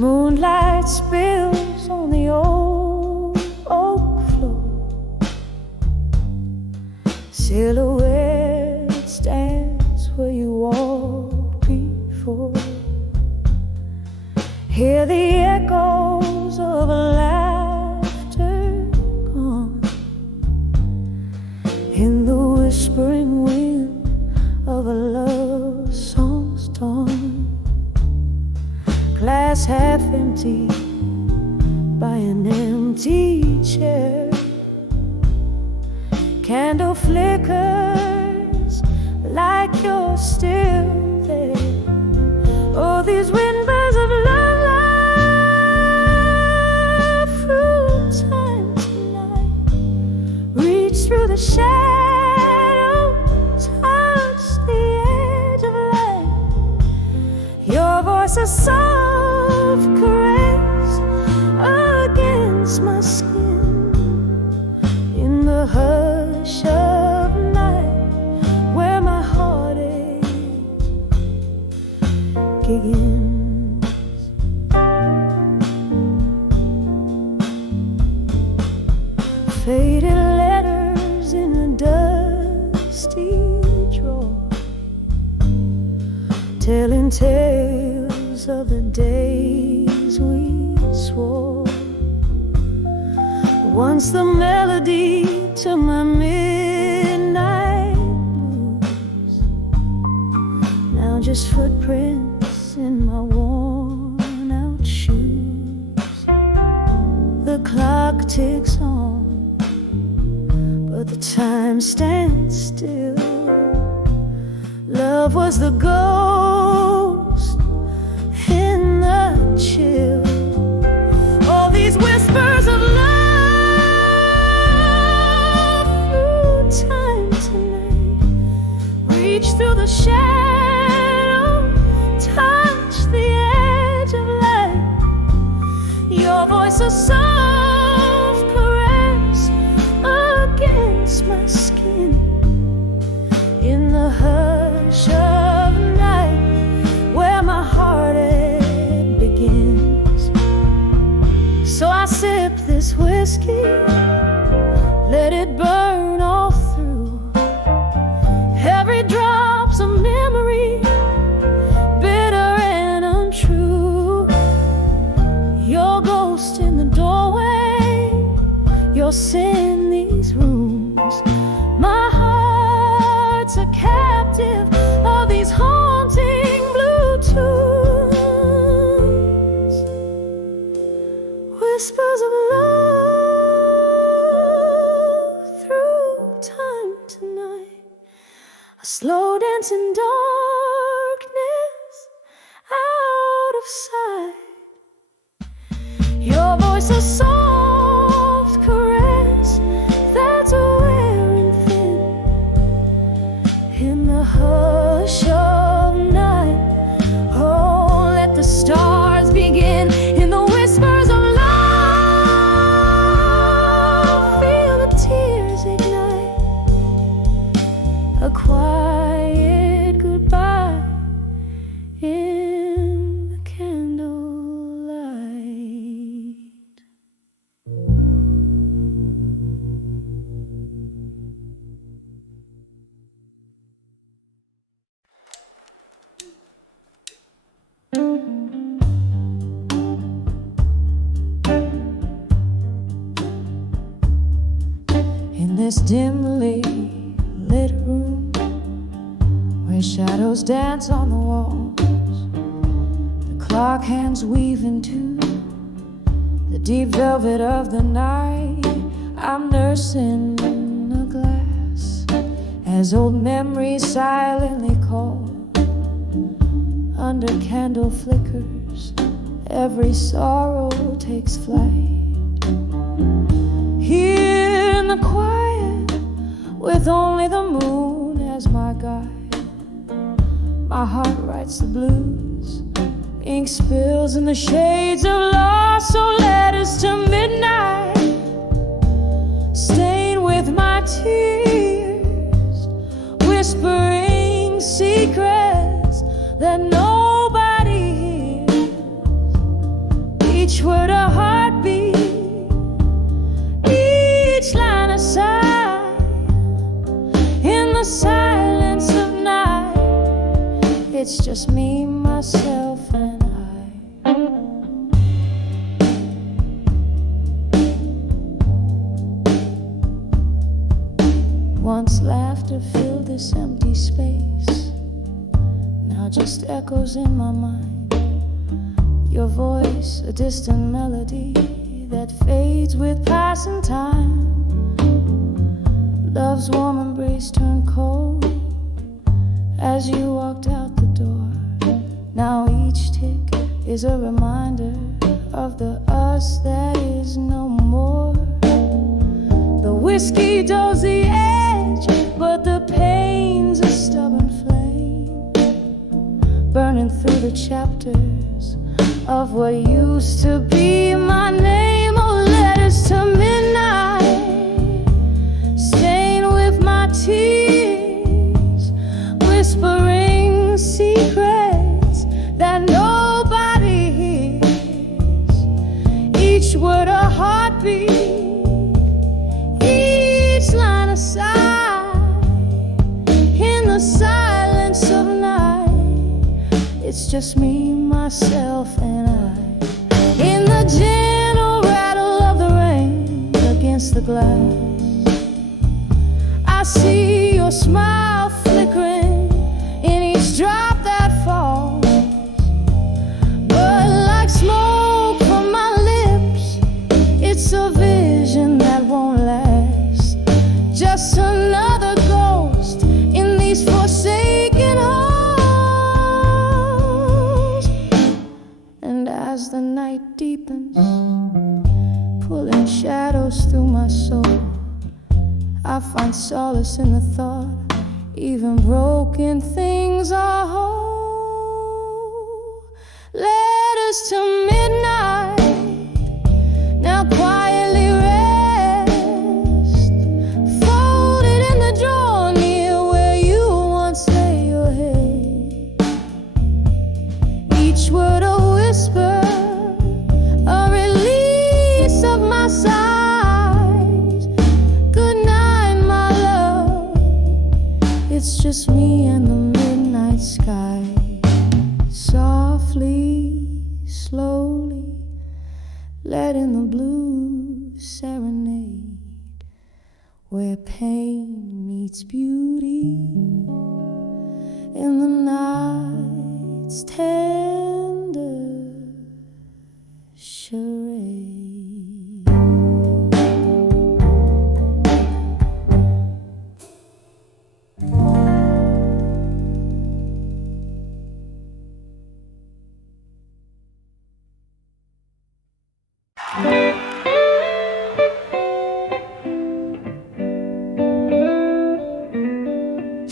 Moonlight spills on the old oak floor. Silhouette stands where you walked before. Hear the echoes of a laughter gone in the whispering wind of a love song's dawn. Glass half empty by an empty chair. Candle flickers like you're still there. Oh, these whispers of love through time tonight. Reach through the shadows, touch the edge of light. Your voice is soft caress against my skin in the hush of night where my heartache begins. Faded letters in a dusty drawer, telling tales of the days we swore. Once the melody to my midnight blues, now just footprints in my worn out shoes. The clock ticks on, but the time stands still. Love was the ghost in the chill. All these whispers of love through time tonight. Reach through the shadow, touch the edge of light. Your voice a soft caress against my skin in the hush of night where my heartache begins. So I sip this whiskey, let it burn all through. Every drop's a memory, bitter and untrue. Your ghost in the doorway, your sin these rooms. My heart's a captive of these haunting blue tunes. Whispers of love through time tonight. A slow dance in darkness out of sight. Your voice a soft caress that's wearing thin in the hush of night. Oh, let the stars begin in the whispers of love. Feel the tears ignite, a quiet goodbye in the candlelight. In this dimly lit room where shadows dance on the walls, the clock hands weave into the deep velvet of the night. I'm nursing a glass as old memories silently call. Under candle flickers, every sorrow takes flight. Here in the quiet, with only the moon as my guide, my heart writes the blues. Ink spills in the shades of loss, so letters to midnight stain with my tears, whispering secrets that nobody hears. each word a heartbeat, each line a sigh. In the silence of night, it's just me, myself, and I. Once laughter filled this empty space, now just echoes in my mind. Your voice, a distant melody that fades with passing time. Love's warm embrace turned cold as you walked out the door. Now each tick is a reminder of the us that is no more. The whiskey dulls the edge, but the pain's a stubborn flame, burning through the chapters of what used to be my name. Oh, letters to midnight, stained with my tears, whispering secrets that nobody hears. Each word a heartbeat, each line a sigh. In the silence of night, it's just me, myself, and I. In the gentle rattle of the rain against the glass, I see your smile flickering in each drop that falls. But like smoke from my lips, it's a vision that won't last. Just another ghost in these forsaken halls. And as the night deepens, pulling shadows through my soul, I find solace in the thought even broken things are whole. Letters to midnight now quietly rest, folded in the drawer near where you once lay your head. Each word a whisper, a release of my sighs. Good night, my love, it's just me and the midnight sky. Softly, slowly, letting the blues serenade, where pain meets beauty in the night's tender charade.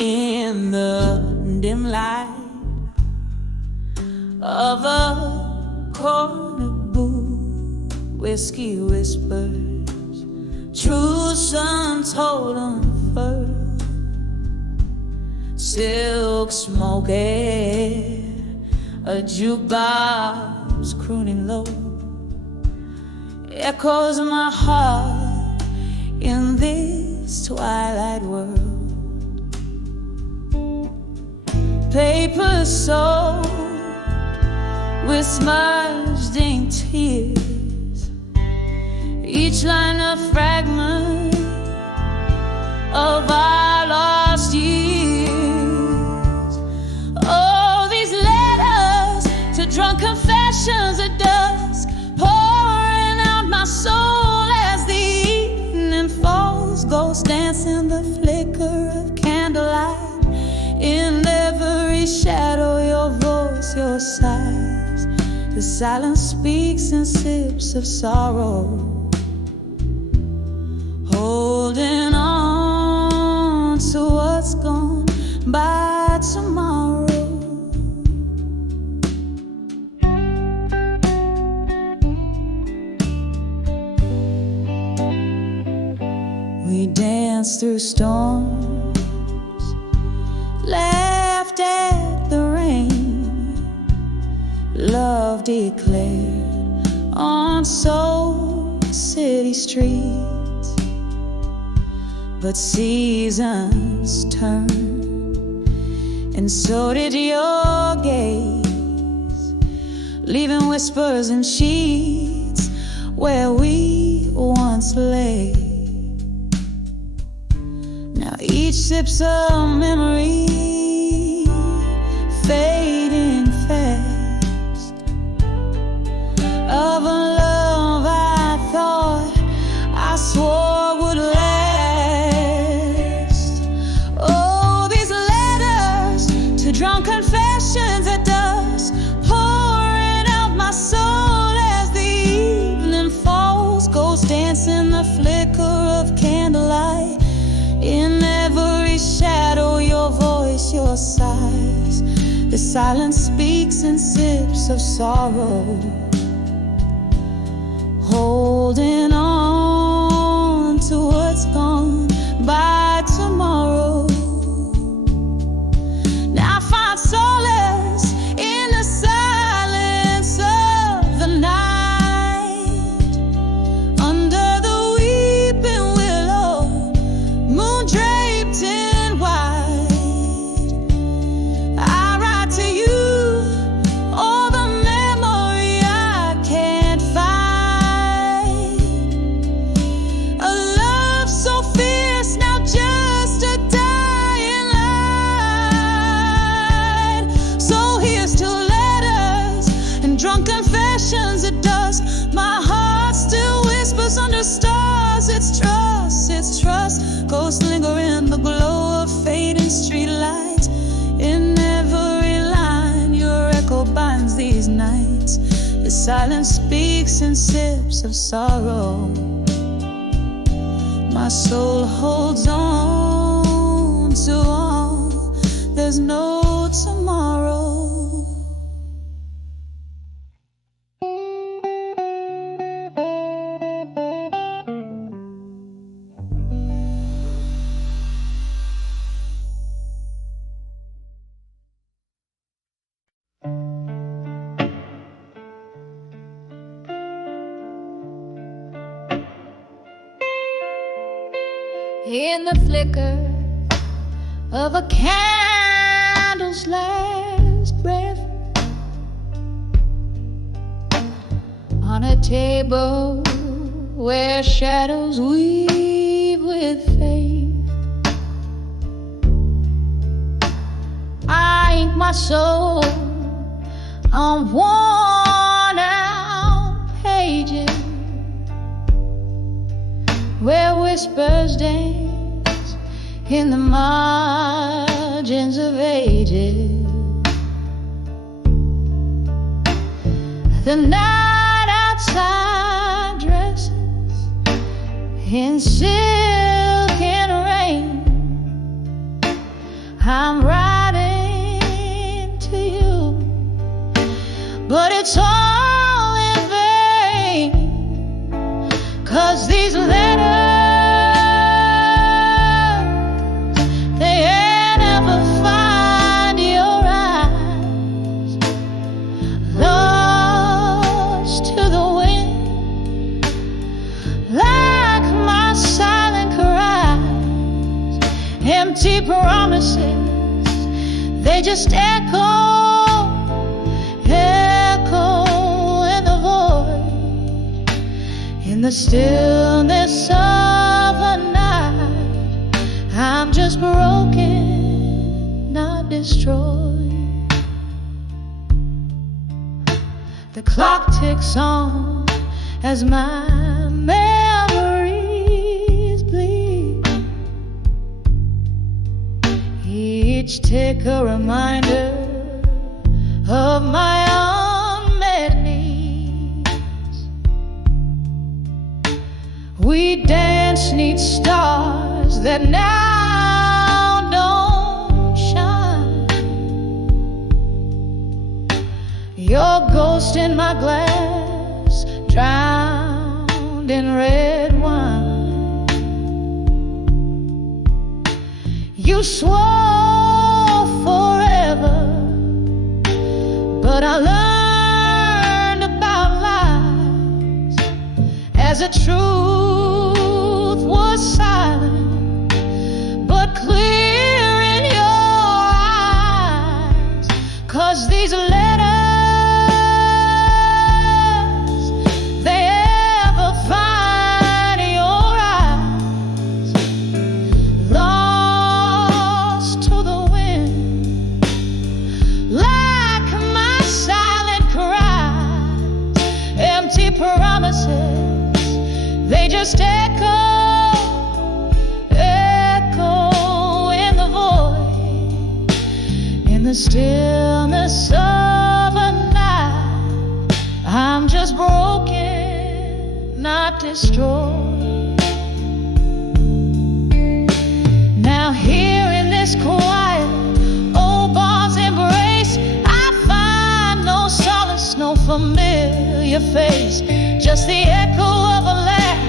In the dim light of a corner booth, whiskey whispers, truths untold unfurled, silk smoky, a jukebox crooning low, echoes my heart in this twilight world. Paper sold with smudged ink tears, each line a fragment of our lost years. Oh, these letters to drunk confessions at dusk, pouring out my soul as the evening falls. Ghosts dance in the flicker of candlelight. In every shadow, your voice, your sighs. The silence speaks in sips of sorrow, holding on to what's gone by tomorrow. We danced through storms, laughed at the rain, love declared on Soul City streets. But seasons turn, and so did your gaze, leaving whispers in sheets where we once lay. Now each sip's a memory, fading fast, of a love I thought I swore would last. Oh, these letters to drunk confessions at dusk, pouring out my soul as the evening falls. Ghosts dance in the flicker of candlelight, in every shadow your voice, your sighs. The silence speaks in sips of sorrow, holding on to what's gone by tomorrow. Now I find solace in the silence of the night, under the weeping willow, moon draped in white. I write to you all the memory I can't find, a love so fierce, now just a dying light. So here's to letters and drunk confessions at dusk. My heart still whispers under stars. It's trust, it's trust. Ghosts linger in the glow of fading streetlights. In every line your echo binds these nights. The silence speaks in sips of sorrow. My soul holds on to all. There's no tomorrow. In the flicker of a candle's last breath, on a table where shadows weave with faith, I ink my soul on worn out pages where whispers dance in the margins of ages. The night outside dresses in silk and rain. I'm writing to you, but it's all in vain, 'cause these letters, they never find your eyes. Lost to the wind, like my silent cries. Empty promises, they just echo in the void. In the stillness of a night, I'm just broken, not destroyed. The clock ticks on as my memories bleed, each tick a reminder of my unmet needs. We dance 'neath stars that now don't shine. Your ghost in my glass, drowned in red wine. You swore forever, but I learned about life the truth was silent, but clear in your eyes. 'Cause these letters, they ever find your eyes, lost to the wind, like my silent cries, empty promises. They just echo, echo in the void, in the stillness of a night. I'm just broken, not destroyed. Now here in this quiet old bar's embrace, I find no solace, no familiar face, just the echo of a laugh,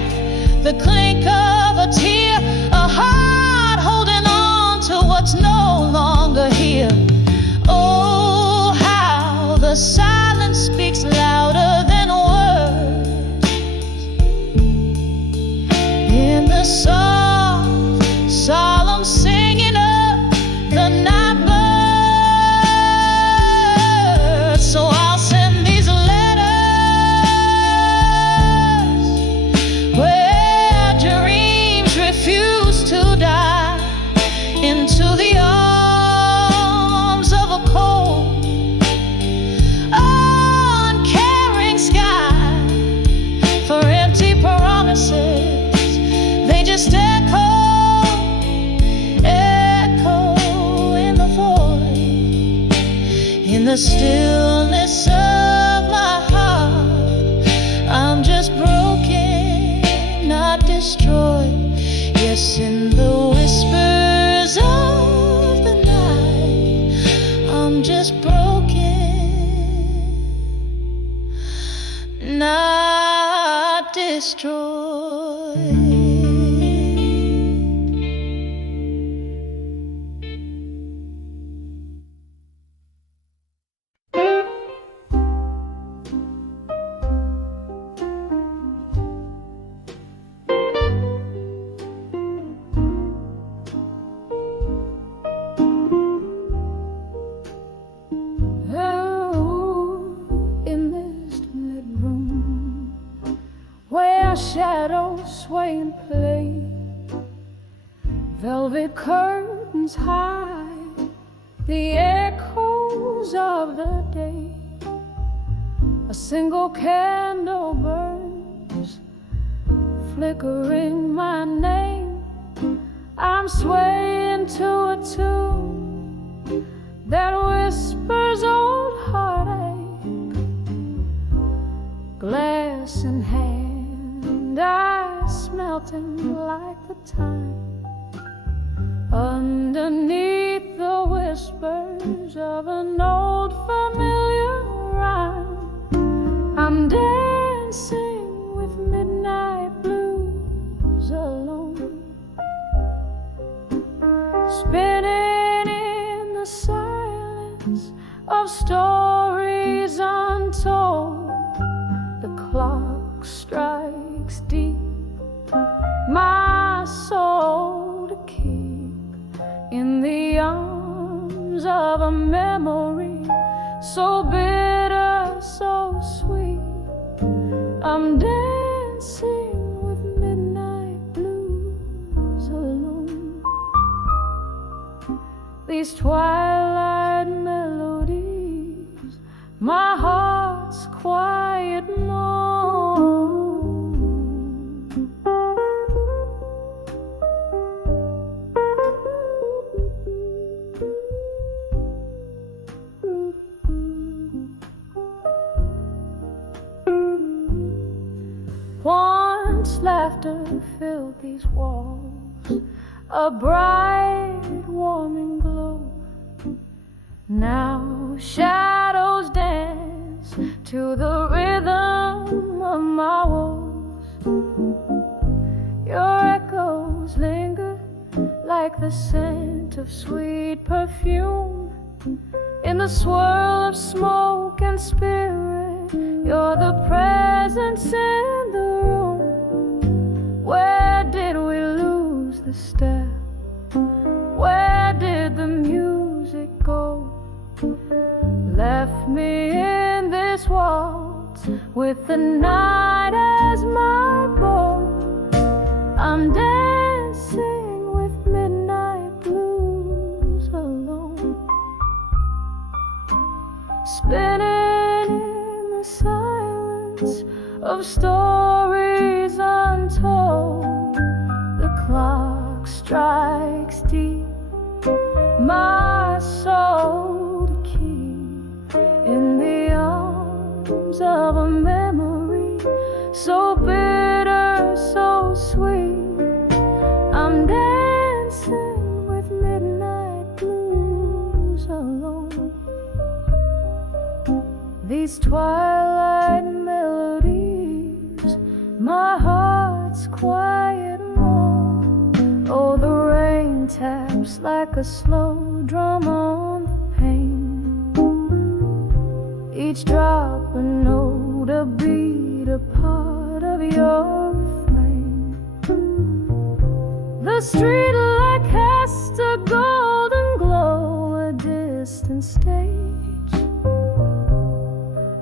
the clink of a tear, a heart holding on to what's no longer here. Oh, how the silence speaks louder than words. In the soft, solemn singing of the night bird. So I'll send these letters where dreams refuse to die, into the arms of a cold, uncaring sky, for empty promises. They just echo, echo in the void, in the stillness of my heart. I'm just broken, not destroyed. Yes, in the whispers of the night, I'm just broken, not destroyed. In this lit room where shadows sway and play, velvet curtains hide the echoes of the day. A single candle burns, flickering my name. I'm swaying to a tune that whispers old heartache. Glass in hand, eyes melting like the time. Underneath the whispers of an old familiar rhyme, I'm dancing with midnight blues alone, spinning in the silence of stories untold. The clock strikes deep, my soul to keep in the arms of a memory so bitter, so sweet. I'm dancing with midnight blues alone. These twilight melodies, my heart's quiet moan. Once laughter filled these walls, a bright warming glow. Now shadows dance to the rhythm of my walls. Your echoes linger like the scent of sweet perfume. In the swirl of smoke and spirit, you're the presence in the room. with the night as my bow. I'm dancing with midnight blues alone, spinning in the silence of stories untold. The clock strikes deep, my soul to keep in the arms of a memory so bitter, so sweet. I'm dancing with midnight blues alone. These twilight melodies, my heart's quiet moan. Oh, the rain taps like a slow drum on the pane, each drop a note, a beat, a part of your refrain. The street light casts a golden glow, a distant stage.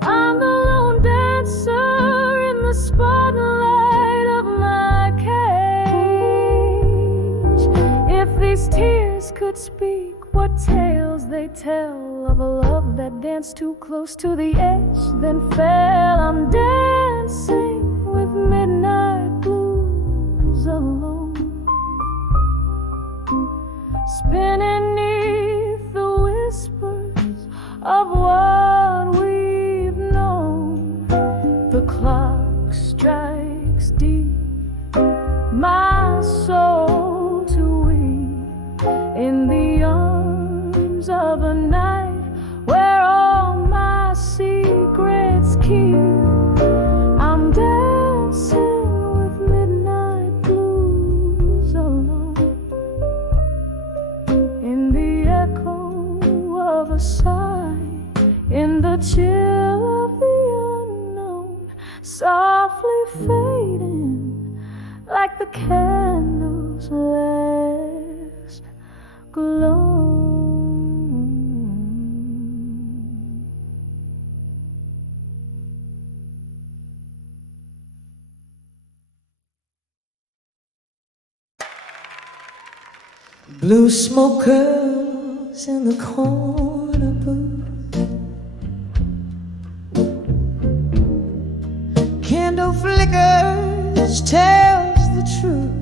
I'm the lone dancer in the spotlight of my cage. If these tears could speak, what tales they tell of a love that danced too close to the edge, then fell. I'm dancing with midnight blues alone, spinning neath the whispers of what we've known. The clock strikes deep, my soul to weep in the arms of a night where all my secrets keep. I'm dancing with midnight blues alone, in the echo of a sigh, in the chill of the unknown, softly fading like the candles last glow. Blue smokers in the corner booth, candle flickers tells the truth.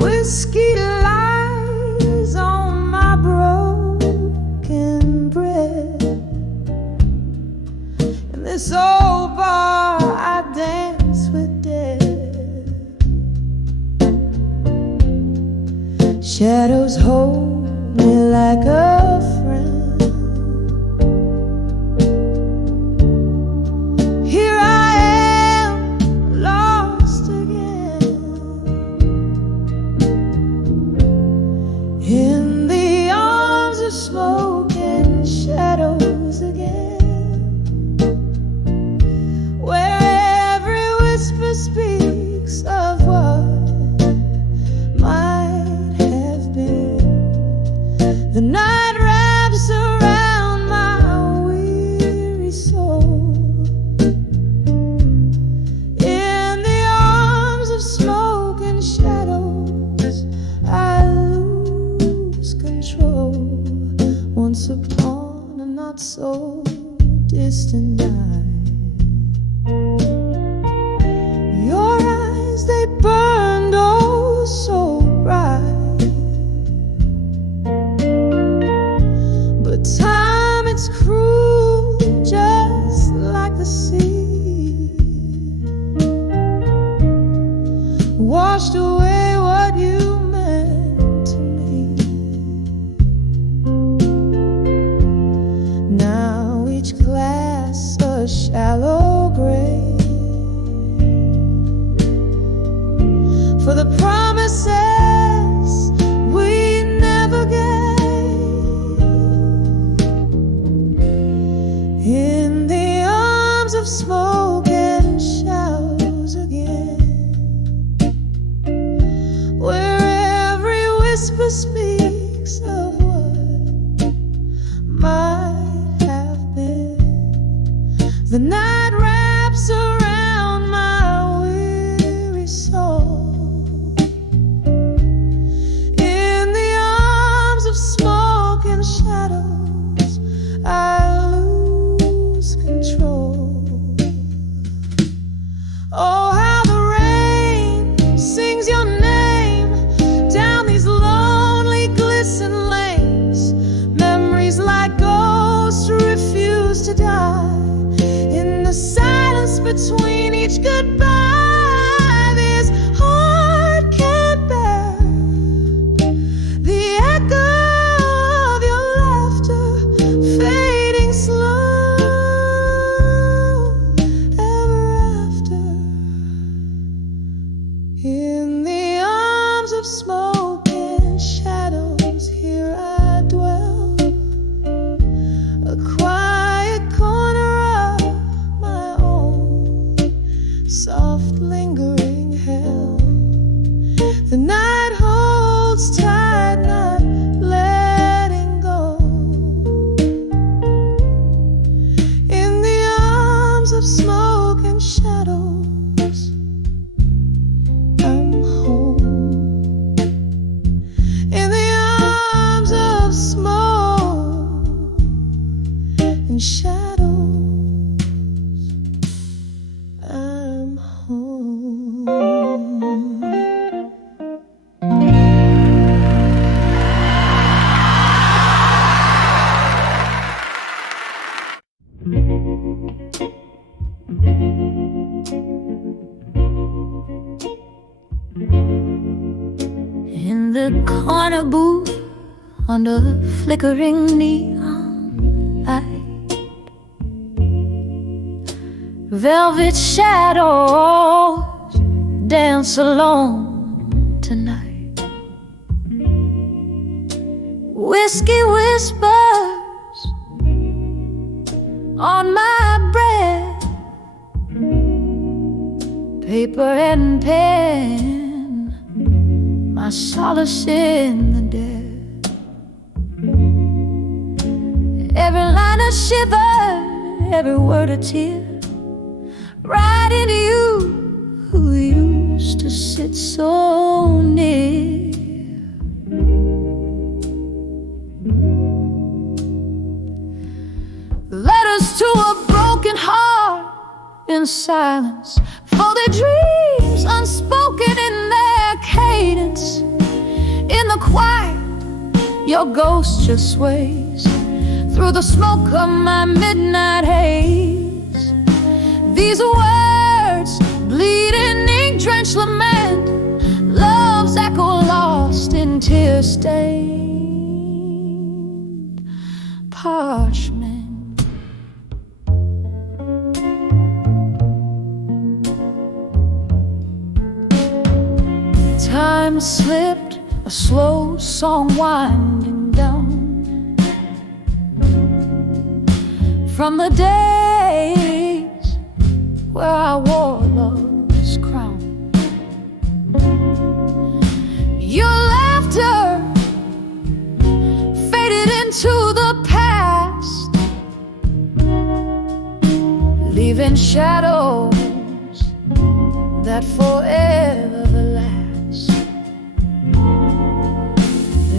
Whiskey lies on my broken bread. In this old bar I dance with death. Shadows hold me like a friend. Here I am, lost again, in the arms of smoke and shadows again, where every whisper speaks of what might have been. The night wraps around my weary soul, in the arms of smoke and shadows I lose control. Once upon a not so distant night, your eyes, they burned oh so bright. But time, it's cruel, just like the sea, washed away what you meant to me. Now each glass a shallow grave for the promises we never gave, in the arms of smoke and shadows again, where every whisper speaks of what might have been. The night wraps around my weary soul. In the arms of smoke and shadows, I lose control. Oh, how the rain sings your name down these lonely, glisten lanes. Memories like ghosts refuse to die. In the silence between each goodbye, this heart can't bear the echo of your laughter fading slow ever after. In the arms of smoke and shadows, here I dwell, a quiet corner of my own, soft lingering hell. The night holds tight, not letting go. In the arms of smoke and shadows, I'm home. In the arms of smoke and shadows, I'm home. In the corner booth under flickering neon light, velvet shadows dance alone tonight. Whiskey whispers on my breath, paper and pen, my solace in the dead. Every line a shiver, every word a tear, right into you, who used to sit so near. Letters to a broken heart in silence, for their dreams unspoken in their cadence. In the quiet, your ghost just sways through the smoke of my midnight haze. These words bleed in ink-drenched lament, love's echo lost in tear-stained parchment. Time slipped, a slow song winding down from the days where I wore love's crown. Your laughter faded into the past, leaving shadows that forever last.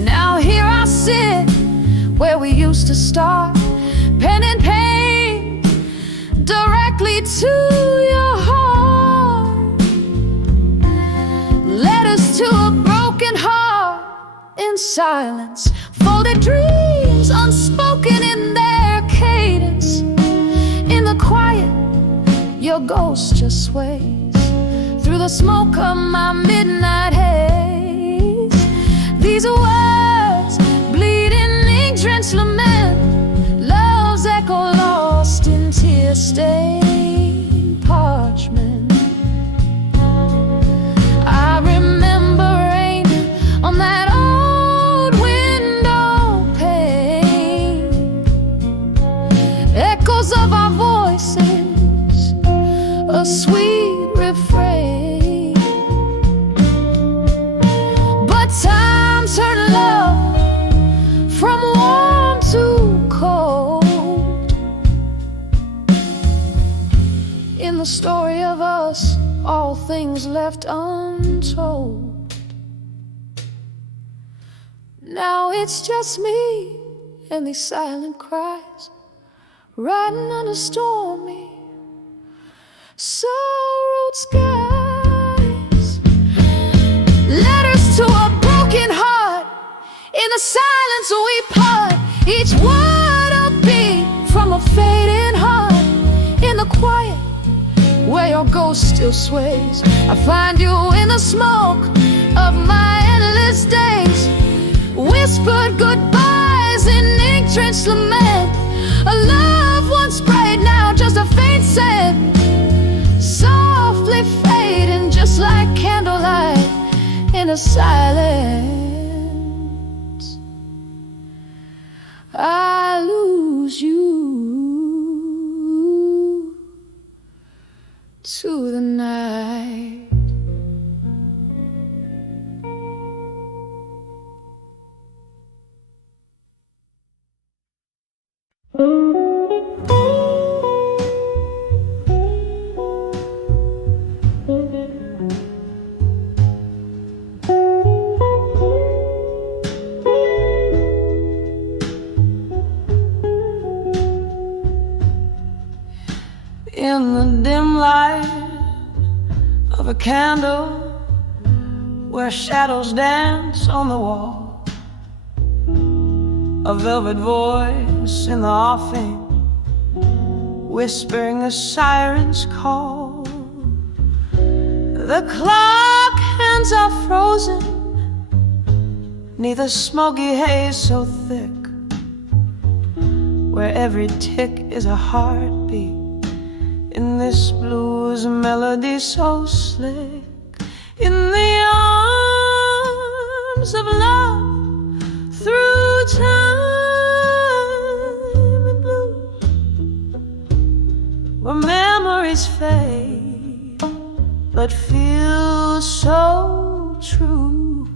Now here I sit where we used to start, pen and paint directly to your heart. Letters to a broken heart in silence, folded dreams unspoken in their cadence. In the quiet, your ghost just sways through the smoke of my midnight haze. These words bleed in ink-drenched lament, love's echo lost in tear-stained parchment. I remember rain on that old window pane, echoes of our voices, a sweet refrain. But time turned love from warm to cold. the story of us, all things left untold. Now it's just me and these silent cries, riding under stormy sorrowed skies. Letters to a broken heart, in the silence we part, each word a beat from a fading heart. In the quiet, where your ghost still sways, I find you in the smoke of my endless days. Whispered goodbyes in ink-drenched lament, a love once bright, now just a faint scent, softly fading just like candlelight in the silence. I lose you to the night. In the dim light of a candle, where shadows dance on the wall, a velvet voice in the offing, whispering a siren's call. The clock hands are frozen neath a smoky haze so thick, where every tick is a heartbeat in this blues melody so slick. In the arms of love, through time and blue, where memories fade but feel so true.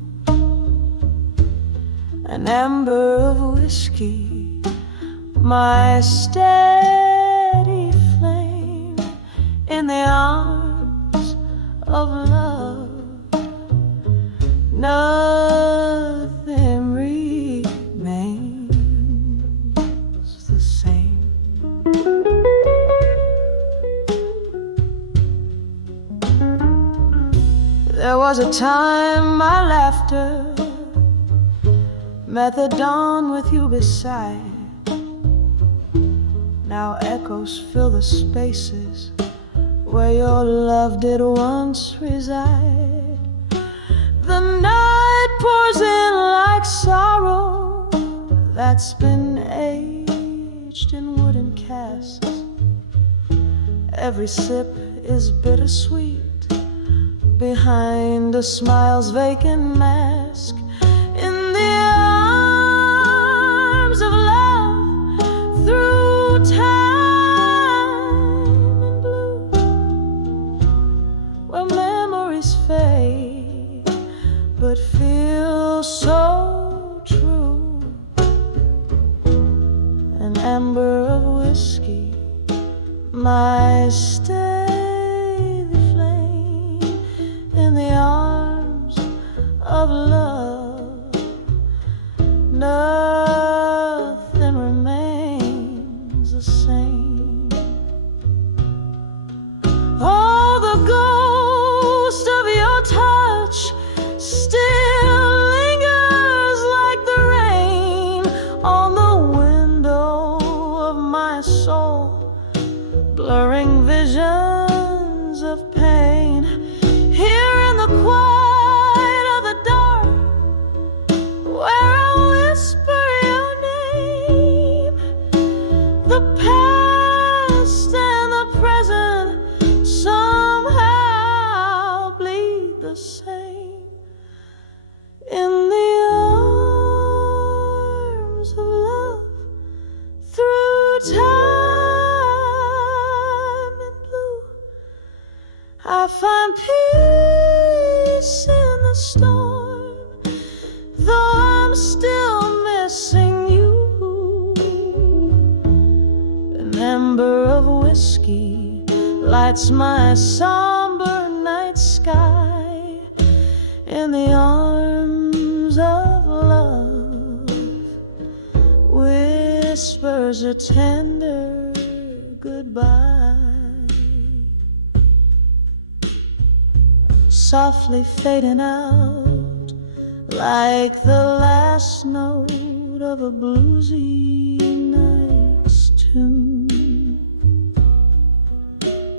An amber of whiskey, my steady flame, in the arms of love, nothing remains the same. There was a time my laughter met the dawn with you beside. Now echoes fill the spaces where your love did once reside. The night pours in like sorrow that's been aged in wooden casks. Every sip is bittersweet behind a smile's vacant mask. In the arms of love, through time and blue, where memories fade but feel so true. An amber of whiskey, my steady flame, in the arms of love, nothing remains the same. Oh, the ghost of your touch still lingers like the rain on the window of my soul, blurring visions of pain. Here in the quiet of the dark, where I whisper your name, the past and the present somehow bleed the same. In the arms of love, through time and blue, I find peace in the storm, though I'm still missing you. An ember of whiskey lights my somber night sky. In the arms of love whispers a tender goodbye. Softly fading out like the last note of a bluesy night's tune.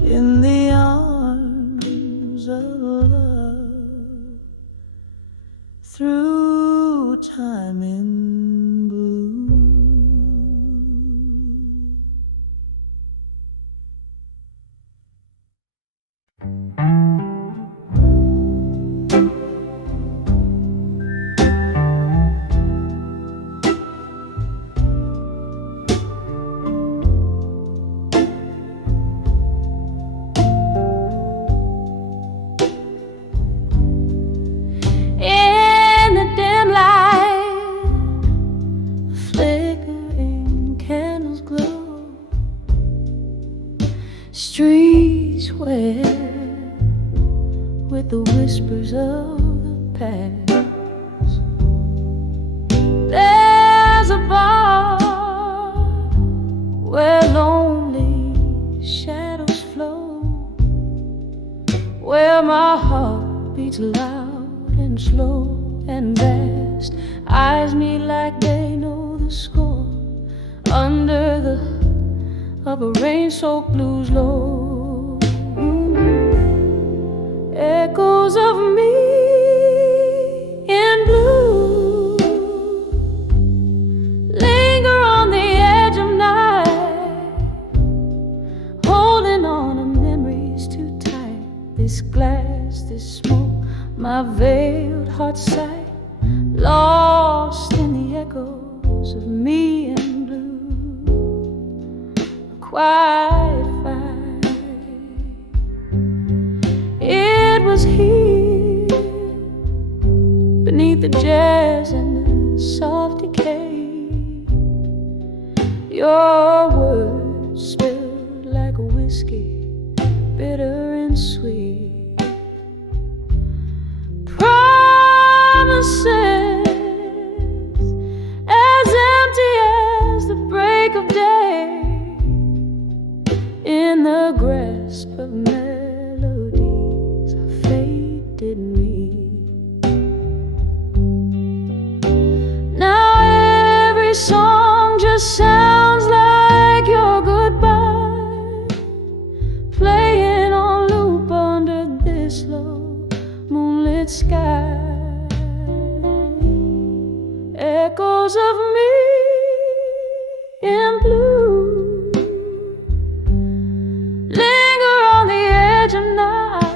In the arms of love, through time in blue. Streets wet with the whispers of the past. There's a bar where lonely shadows flow, where my heart beats loud and slow and vast, eyes meet like they know the score, under the of a rain-soaked blues low. Echoes of me in blue linger on the edge of night, holding on to memories too tight. This glass, this smoke, my veiled heart's sight, lost in the echoes of me in blue. Quiet fight. It was here, beneath the jazz and the soft decay. Your words spilled like a whiskey, bitter and sweet. Promises as empty as the break of day, in the grasp of melodies our fate did meet. Now every song just sounds like your goodbye, playing on loop under this low moonlit sky. Echoes of me in blue linger on the edge of night,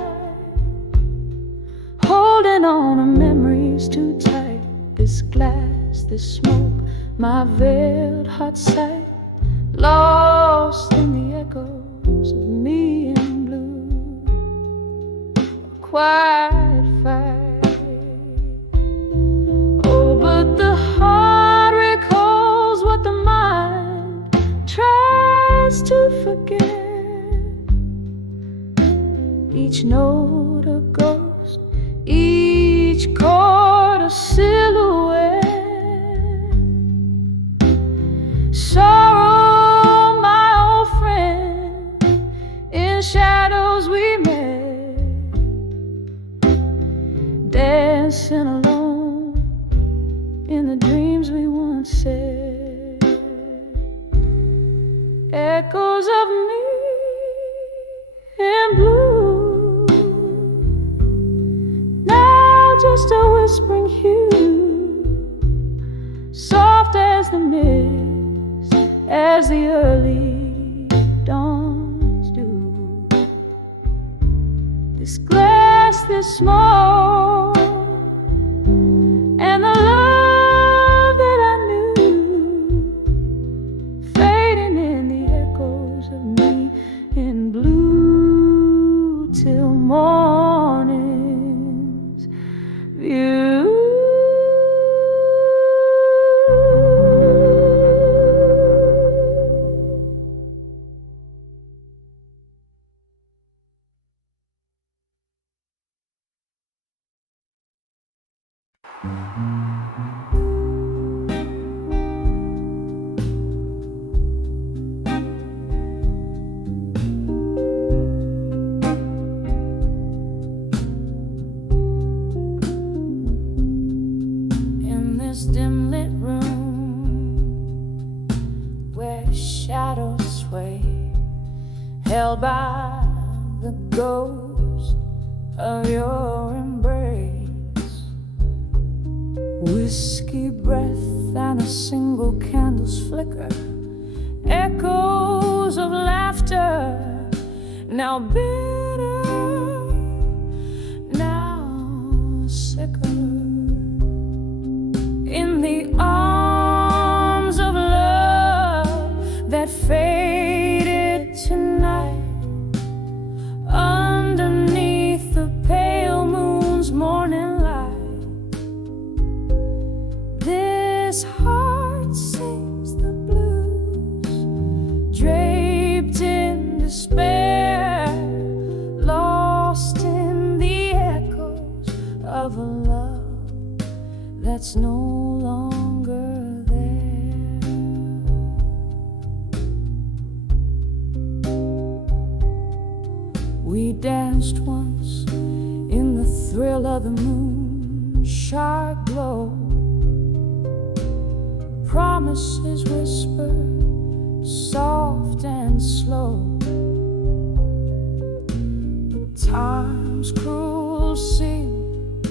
holding on to memories too tight. This glass, this smoke, my veiled heart sight, lost in the echoes of me in blue. A quiet fight. Oh, but the heart recalls what the mind tries to forget. Each note a ghost, each chord a silhouette. Sorrow, my old friend, in shadows we met, dancing alone in the dreams we once said. Echoes of me in blue, now just a whispering hue, soft as the mist, as the early dawns do. This glass, this smoke, and the love that I knew, fading in the echoes of me in blue till morning's view. In this dim lit room where shadows sway, held by the ghost of your embrace, whiskey breath and a single candle's flicker, echoes of laughter, now bitter, now sicker. In the arms of love that faded tonight, underneath the pale moon's morning light, this heart sings the blues, draped in despair, lost in the echoes of a love that's no longer there. We danced once in the thrill of the moon, sharp glow, promises whispered, soft and slow. But time's cruel seam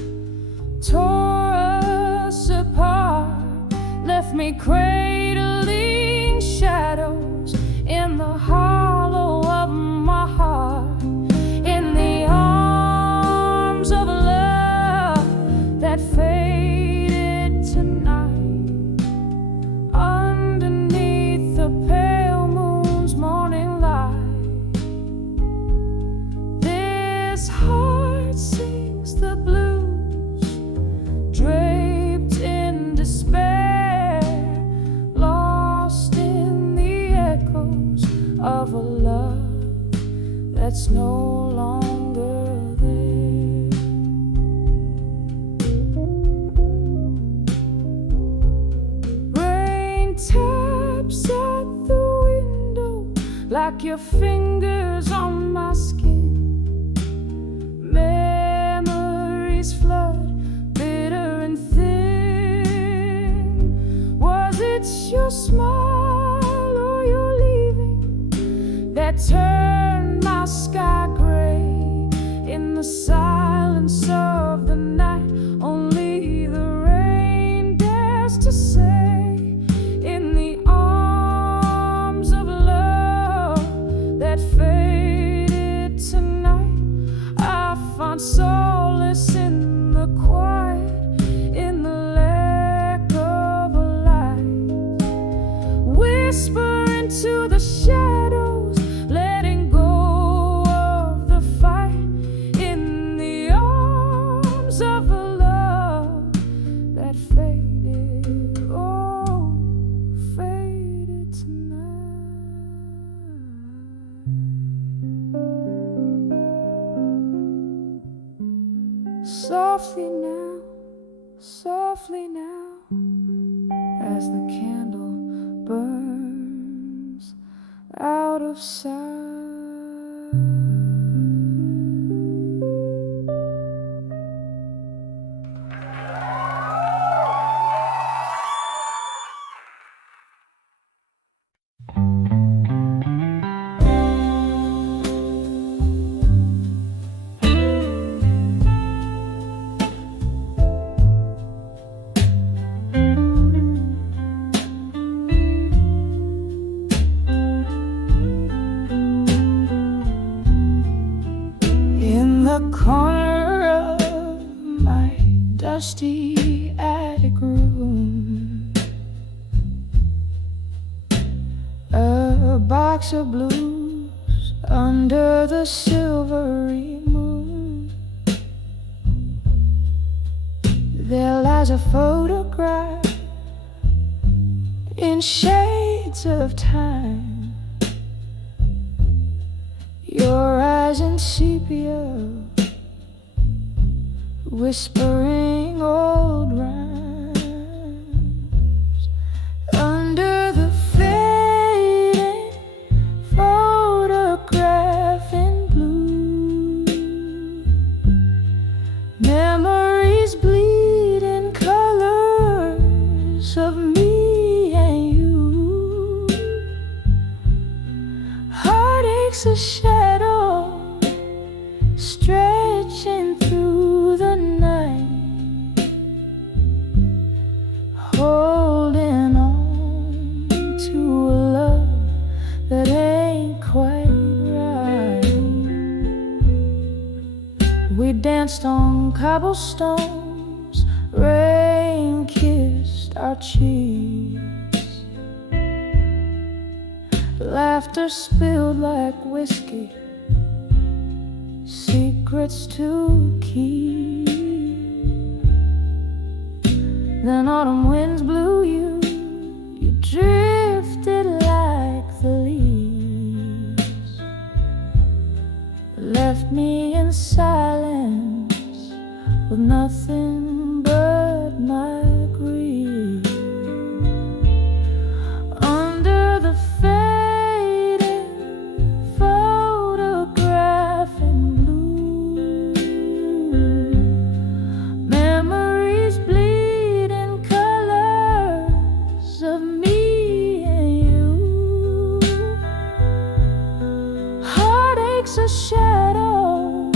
tore us apart, left me cradling shadows in the hollow of my heart. In the arms of love that faded tonight, underneath the pale moon's morning light, this heart sings the blues, draped in despair, lost in the echoes of a love that's no longer there. Rain taps at the window like your fingers on my skin. Memories flood, bitter and thin. Was it your smile or your leaving that turned my sky gray? In the silence of the night, only the rain dares to say. In the arms of love that faded tonight, I found solace in the quiet, in the lack of a light. Whisper into the shadows, letting go of the fight. In the arms of a love that faded, oh, faded tonight. Softly now, as the candle burns out of sight. The corner of my dusty attic room, a box of blues under the silvery moon. There lies a photograph in shades of time, your eyes in sepia, whispering old rhymes under the fading photograph in blue. Memories bleed in colors of me and you. Heartaches a shadow stretching through the night, holding on to a love that ain't quite right. We danced on cobblestones, rain kissed our cheeks, laughter spilled like whiskey, secrets to keep. Then autumn winds blew you, you drifted like the leaves, left me in silence with nothing but my grief. Under the fading photograph in blue, memories bleed in colors of me and you. Heartaches a shadow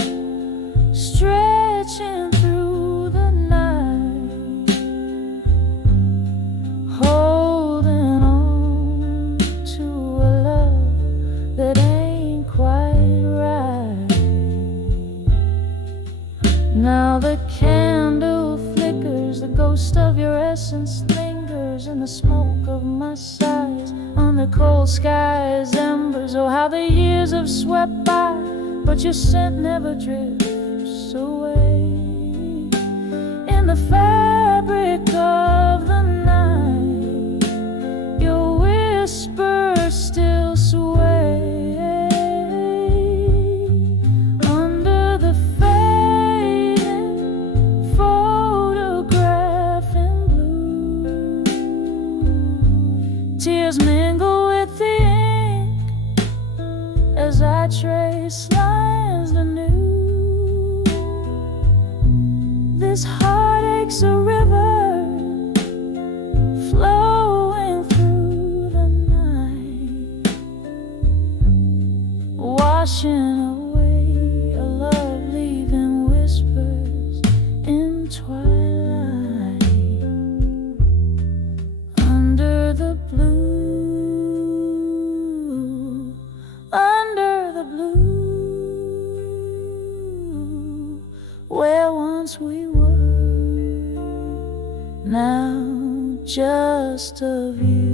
stretching through the night, holding on to a love that ain't quite right. Now the candle flickers, the ghost of your essence lingers in the smoke of my sighs on the cold sky's embers. Oh, how the years have swept by, but your scent never drifts away. In the fabric of the night, your whispers still sway. Under the fading photograph in blue, tears mingle with the ink as I trace lines anew. This heartache's a river flowing through the night, washing away a love, leaving whispers in twilight. Under the blue, under the blue, where once we were, now just a view.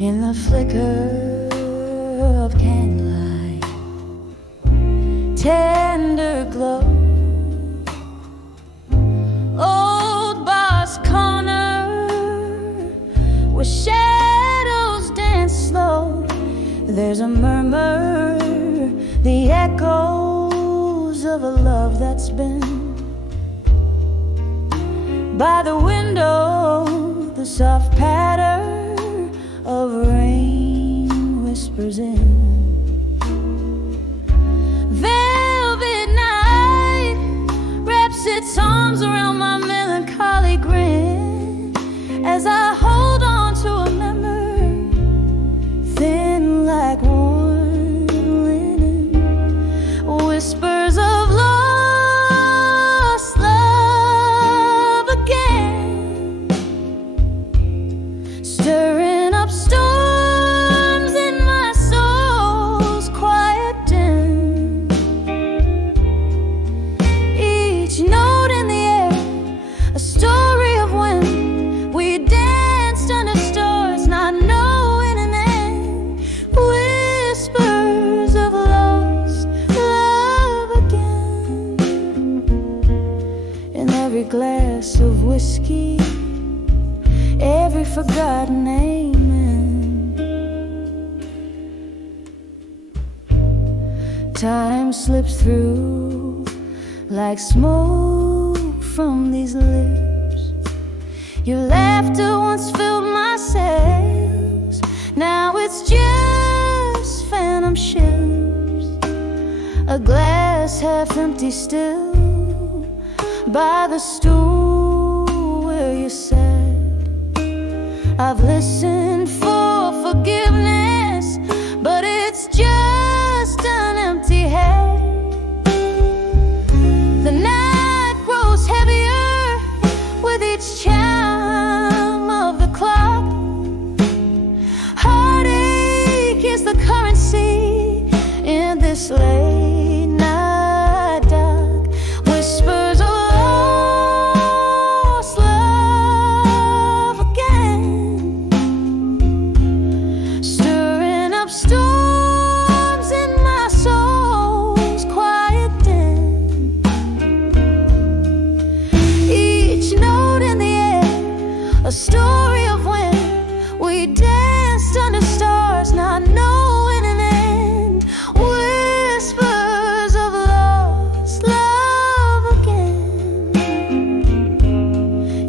In the flicker of candlelight, tender glow, old Boss Corner, where shadows dance slow. There's a murmur, the echoes of a love that's been by the window, the soft patter of rain whispers in. Velvet night wraps its arms around my melancholy grin as I hold on to a memory thin like worn linen, whispers of lost love again, stirring up storms in my soul. Time slips through like smoke from these lips. Your laughter once filled my sails. Now it's just phantom ships. A glass half empty still by the stool where you sat. I've listened for forgiveness, but it's just an empty head. The night grows heavier with each chime of the clock. Heartache is the currency in this late night dark. Whispers of lost love again, stirring up storms in my soul's quiet den. Each note in the air, a story of when we danced under stars, not knowing an end. Whispers of lost love again.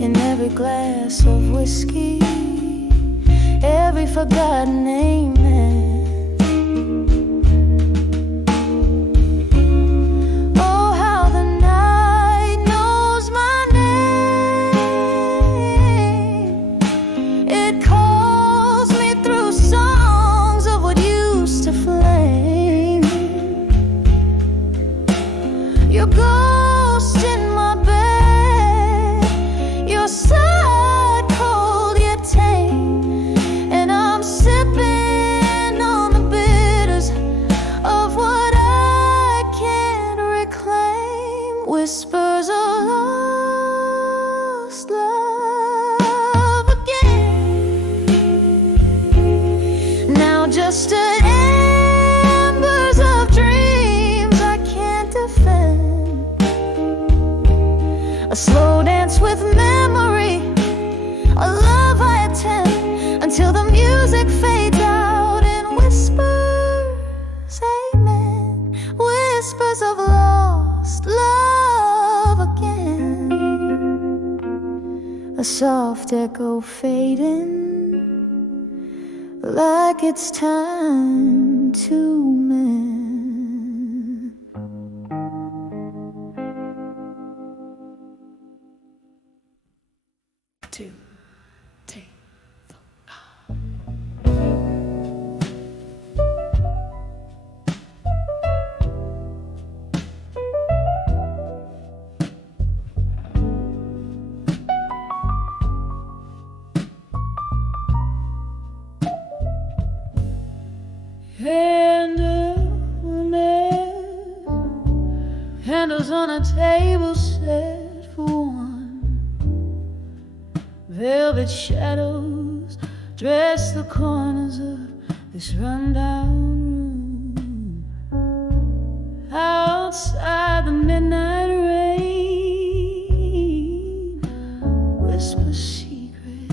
In every glass of whiskey, every forgotten amen. Oh, how the night knows my name. It calls me through songs of what used to flame. Your ghost in my bed, your side cold yet tame, and I'm sipping on the bitters of what I can't reclaim. Whispers of lost love again. Now just an embers of dreams I can't defend. A slow dance with memory, a love I attend until the music fades out in whispers, amen. Whispers of lost love again. A soft echo fading like it's time to mend. 2, 3, Candles on a table set for one. Velvet shadows dress the corners of this rundown room. Outside the midnight rain whispers secret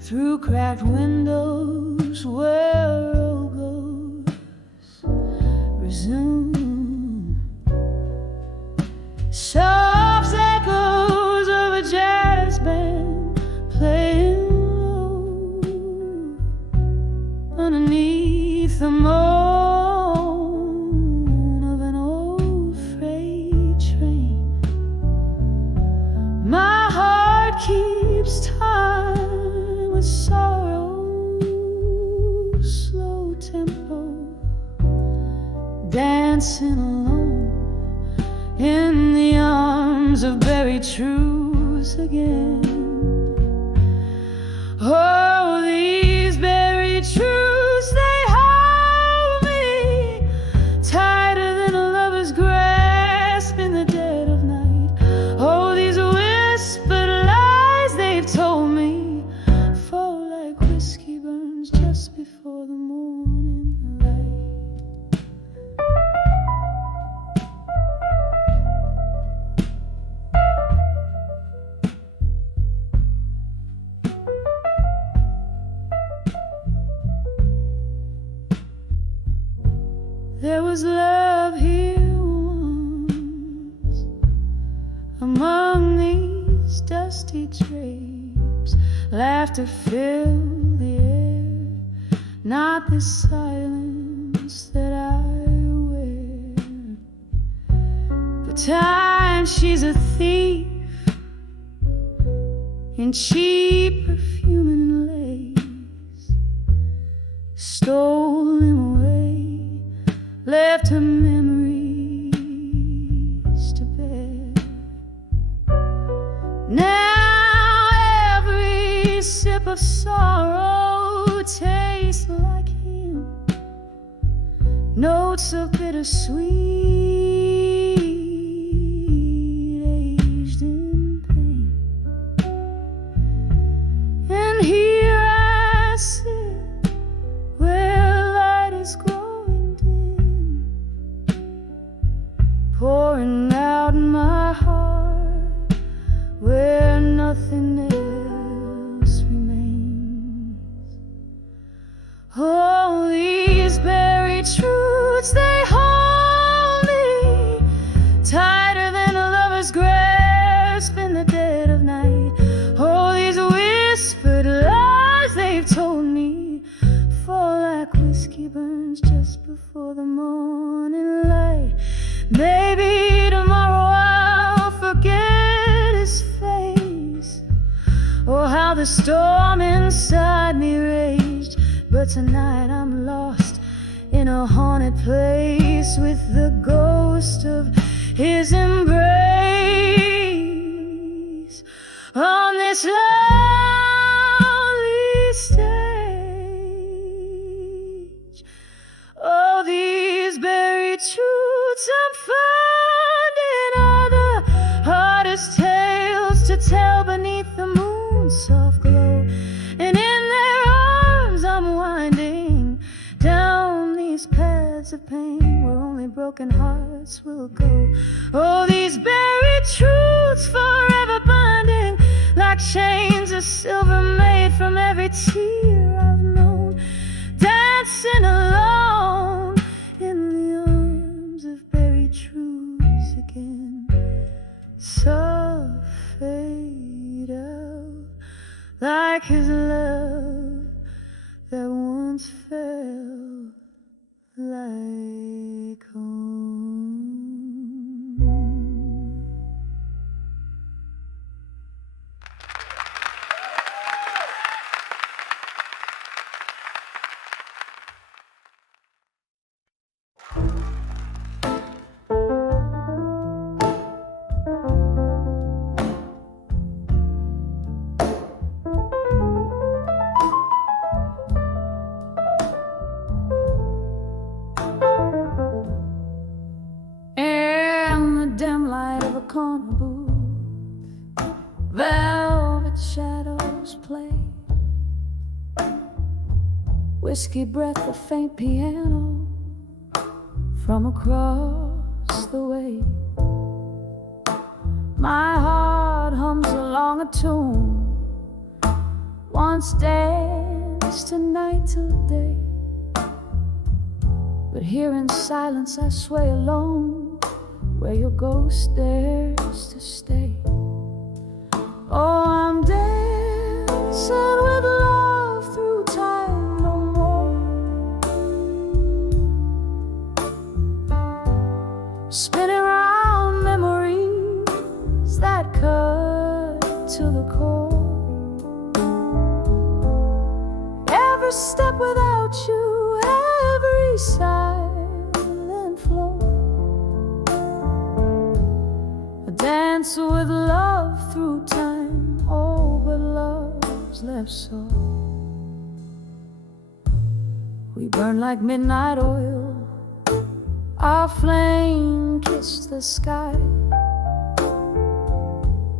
through cracked windows where old ghosts resume. Soft echoes of a jazz band playing low underneath the moan of an old freight train. My heart keeps time with sorrow's slow tempo, dancing alone in the arms of buried truths again. Oh, these buried truths, they hold me tighter than a lover's grasp in the dead of night. Oh, these whispered lies they've told me fall like whiskey burns just before the morning light. There was love here once among these dusty drapes. Laughter filled the air, not the silence that I wear. But time, she's a thief in cheap perfume and lace. Stole him away, left her memories to bear. Now every sip of sorrow tastes like him, notes of bittersweet, aged in pain. And here I sit where light is growing dim, pouring out my heart where nothing else remains. Oh, these buried truths, they hold me tighter than a lover's grasp in the dead of night. Oh, these whispered lies they've told me fall like whiskey burns just before the morning light. Maybe tomorrow I'll forget his face, or how the storm inside me raged. But tonight I'm lost in a haunted place with the ghost of his embrace. On this lonely stage, oh, these buried truths I'm finding are the hardest tales to tell beneath the moon's soft glow. And in their arms I'm winding down these paths of pain where only broken hearts will go. Oh, these buried truths forever binding like chains of silver made from every tear I've known, dancing alone in the arms of buried truths again. So fade out like his love that once felt like home. Corner booth, velvet shadows play, whiskey breath, a faint piano from across the way. My heart hums along a tune once danced tonight till day, but here in silence I sway alone where your ghost dares to stay. Oh, I'm dancing with love through time no more, spinning around memories that cut to the core. Every step without you, every silent flow, dance with love through time. Oh, but love's left so. We burn like midnight oil, our flame kissed the sky,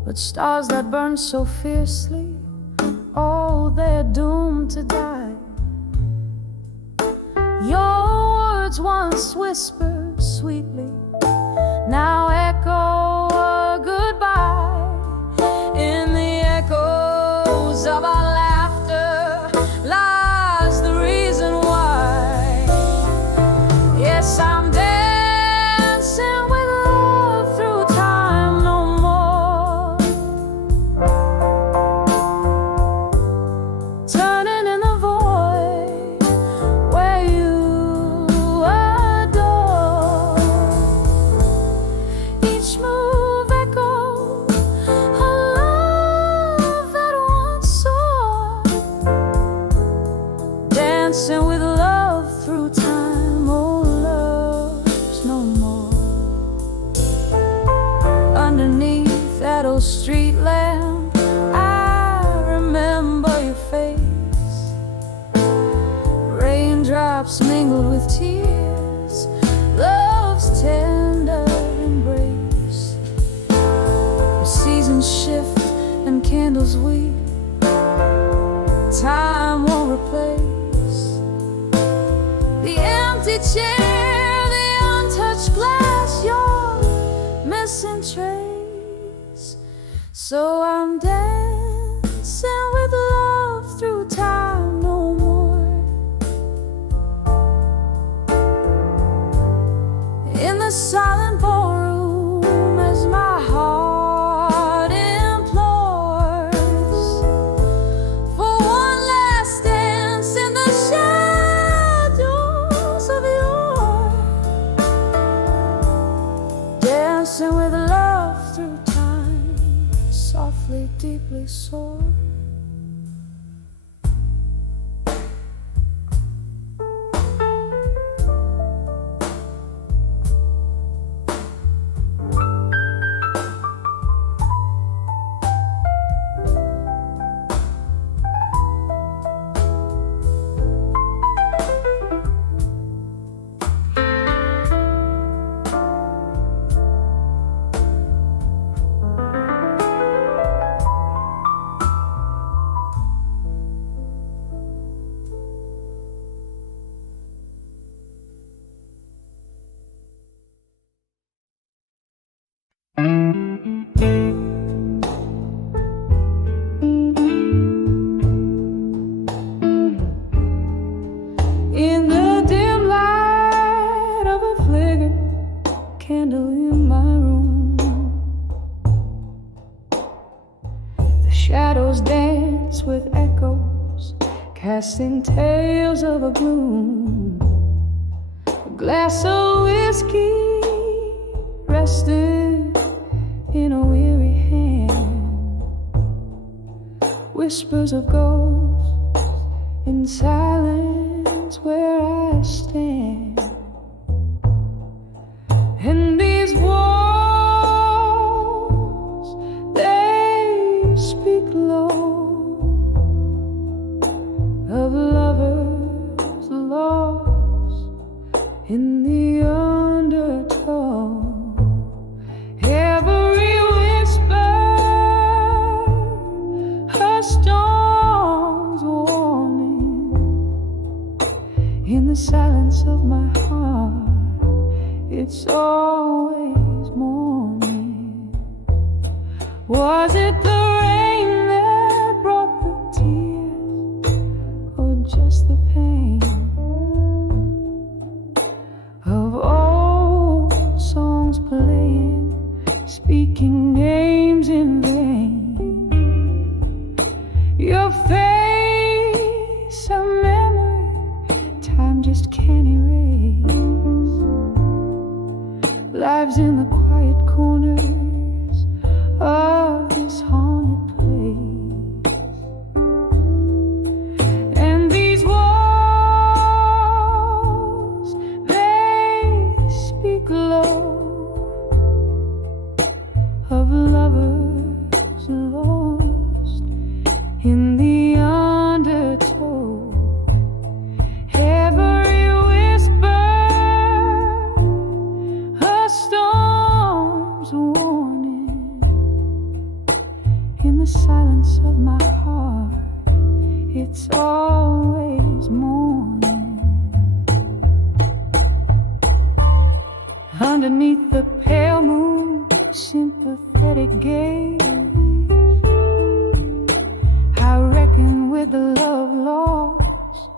but stars that burn so fiercely, oh, they're doomed to die. Your words once whispered sweetly now echo a goodbye. In the echoes of our laughter lies the reason why. Yes, I'm dancing with love through time. Oh, love's no more. Underneath that old street lamp, I remember your face. Raindrops mingled with tears, love's tender embrace. The seasons shift and candles weep, time won't replace the empty chair, the untouched glass, your missing trace. So I'm dancing with love through time no more. In the silent ballroom as my heart implores for one last dance in the shadows of yore. Dancing with love through time, softly, deeply sore. In the dim light of a flickering candle in my room, the shadows dance with echoes, casting tales of a gloom. A glass of whiskey resting in a weary hand, whispers of ghosts in silence where I stand. And these walls, they speak low of lovers lost in the undertow. Every whisper, a storm's warning. In the silence of my heart, it's always morning. Was it the rain that brought the tears, or just the pain of old songs playing, speaking names in vain? Your face, a memory time just can't erase. Lives in the quiet corners of this haunted place. And these walls, they speak low of lovers lost in the undertow. Every whisper, a storm's warning. In the silence of my heart, it's always morning. Underneath the pale moon, sympathetic gaze, I reckon with the love lost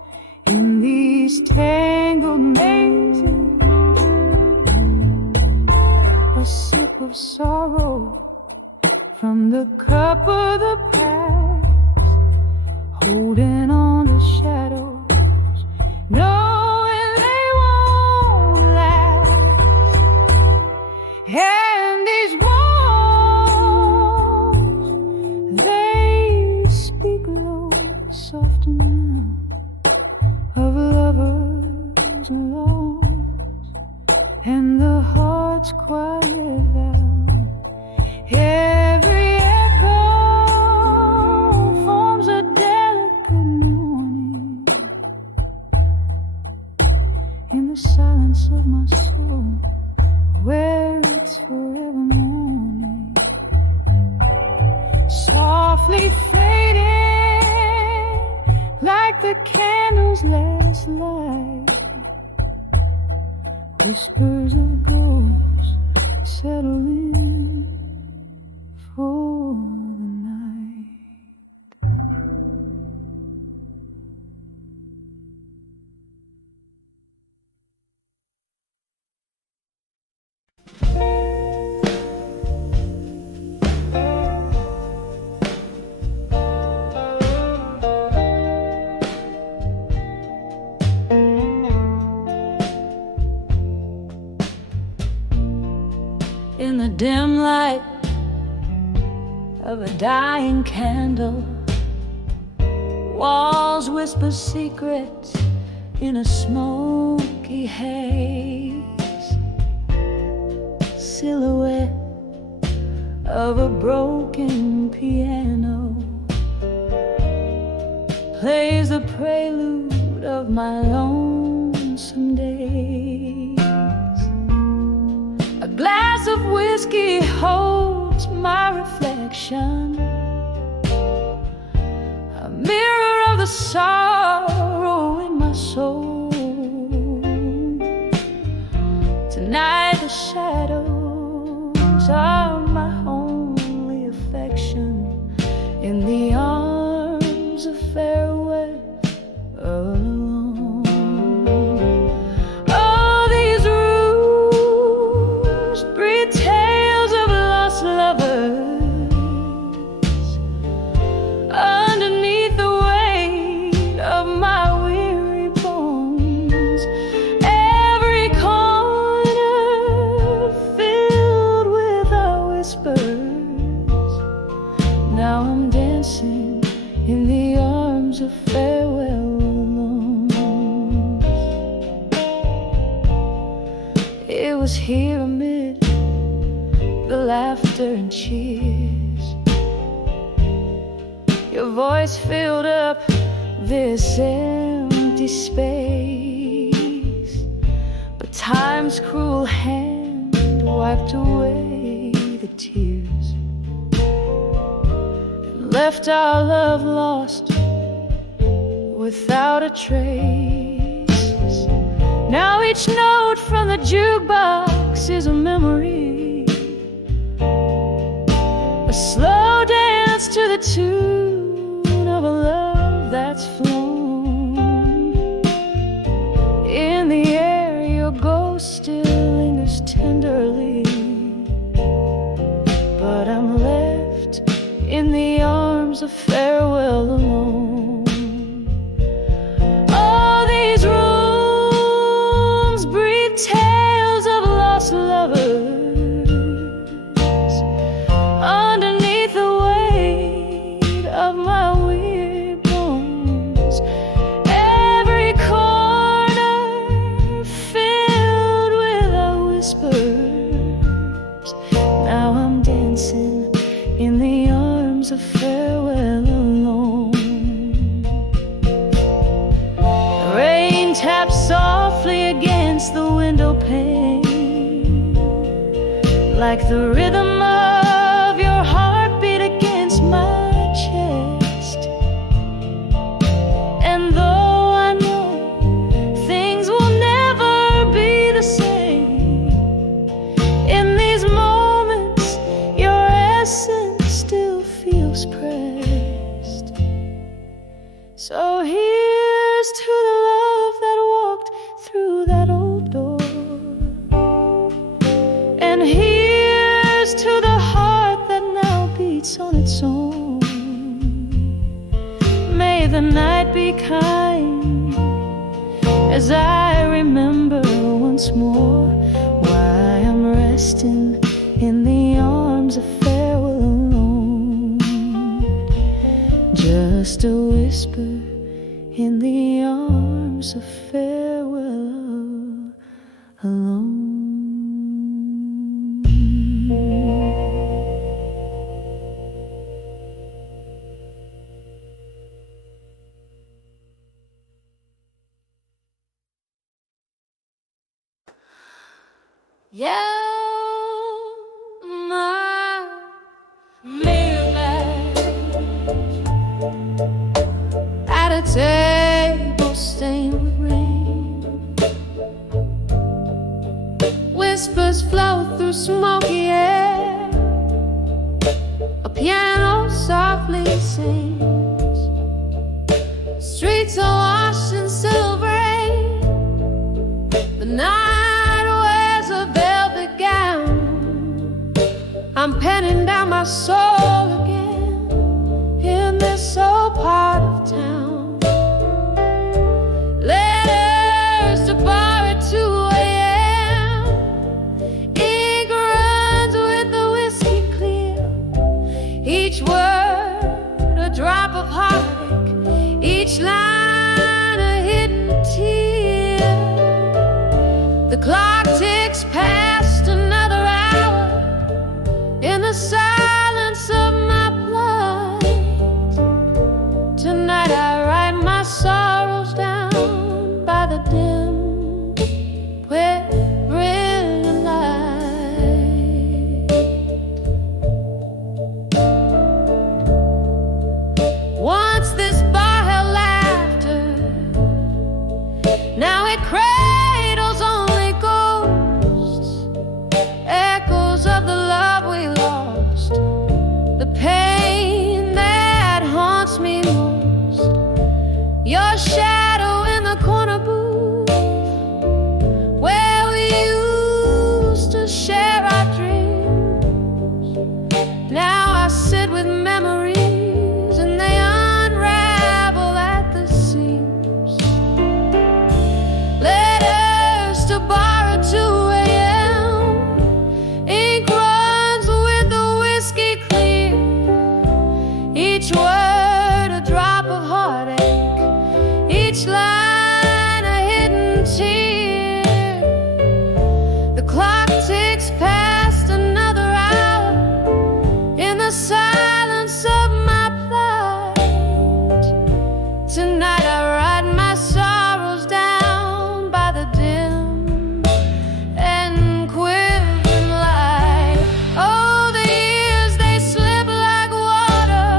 in these tangled mazes. A sip of sorrow from the cup of the past, holding on to shadows, knowing they won't last. And these walls, they speak low, soft and numb, of heart's quiet vow. Every echo forms a delicate mourning in the silence of my soul, where it's forever morning, softly fading like the candle's last light. Whispers of ghosts settling for the night. In the dim light of a dying candle, walls whisper secrets in a smoky haze. Silhouette of a broken piano plays the prelude of my lonesome days. A glass of whiskey holds my reflection, a mirror of the sorrow in my soul. Tonight the shadows are my only affection, in the arms of farewell alone. Oh, these rooms breathe tales of lost lovers underneath the weight of my weary bones. Every corner filled with our whispers. Now I'm dancing in the arms of farewell alone. It was here amid the laughter and cheers, your voice filled up this empty space, but time's cruel hand wiped away the tears and left our love lost without a trace. Now each note from the jukebox is a memory, a slow dance to the tune of a love that's flown. In the air your ghost still lingers tenderly, but I'm left in the arms of farewell alone. All these rooms breathe tales of lost lovers underneath the weight of my weary bones. Every corner filled with our whispers. Now I'm dancing in the arms of farewell alone. The rain taps softly against the window pane, like the rhythm of your heartbeat against my chest. And though I know things will never be the same, in these moments your essence still feels pressed. So here's to the love that walked through that old door, and here's to the heart that now beats on its own. May the night be kind as I remember once more why I'm resting in the arms of farewell alone. Just a whisper in the arms of farewell alone. my midnight at a table stained with rain. Whispers flow through smoky air. A piano softly sings. Streets are washed in silver rain. The night wears a velvet gown. I'm penning down my soul again in this old part of town. Letters to bar at 2 a.m. Ink runs with the whiskey clear. Each word a drop of heartache. Each line a hidden tear. The clock ticks past another hour in the silence of my plight. Tonight I write my sorrows down by the dim, quivering light. Once this bar held laughter, now it cradles only ghosts, echoes of the love we lost, the pain that haunts me most. Your shadow in the corner booth, where we used to share our dreams. Now I sit with memories and they unravel at the seams. Letters to bar at 2 a.m. Ink runs with the whiskey clear. Each word a drop of heartache. Each line a hidden tear. The clock ticks past another hour in the silence of my plight. Tonight I write my sorrows down by the dim and quivering light. Oh, the years they slip like water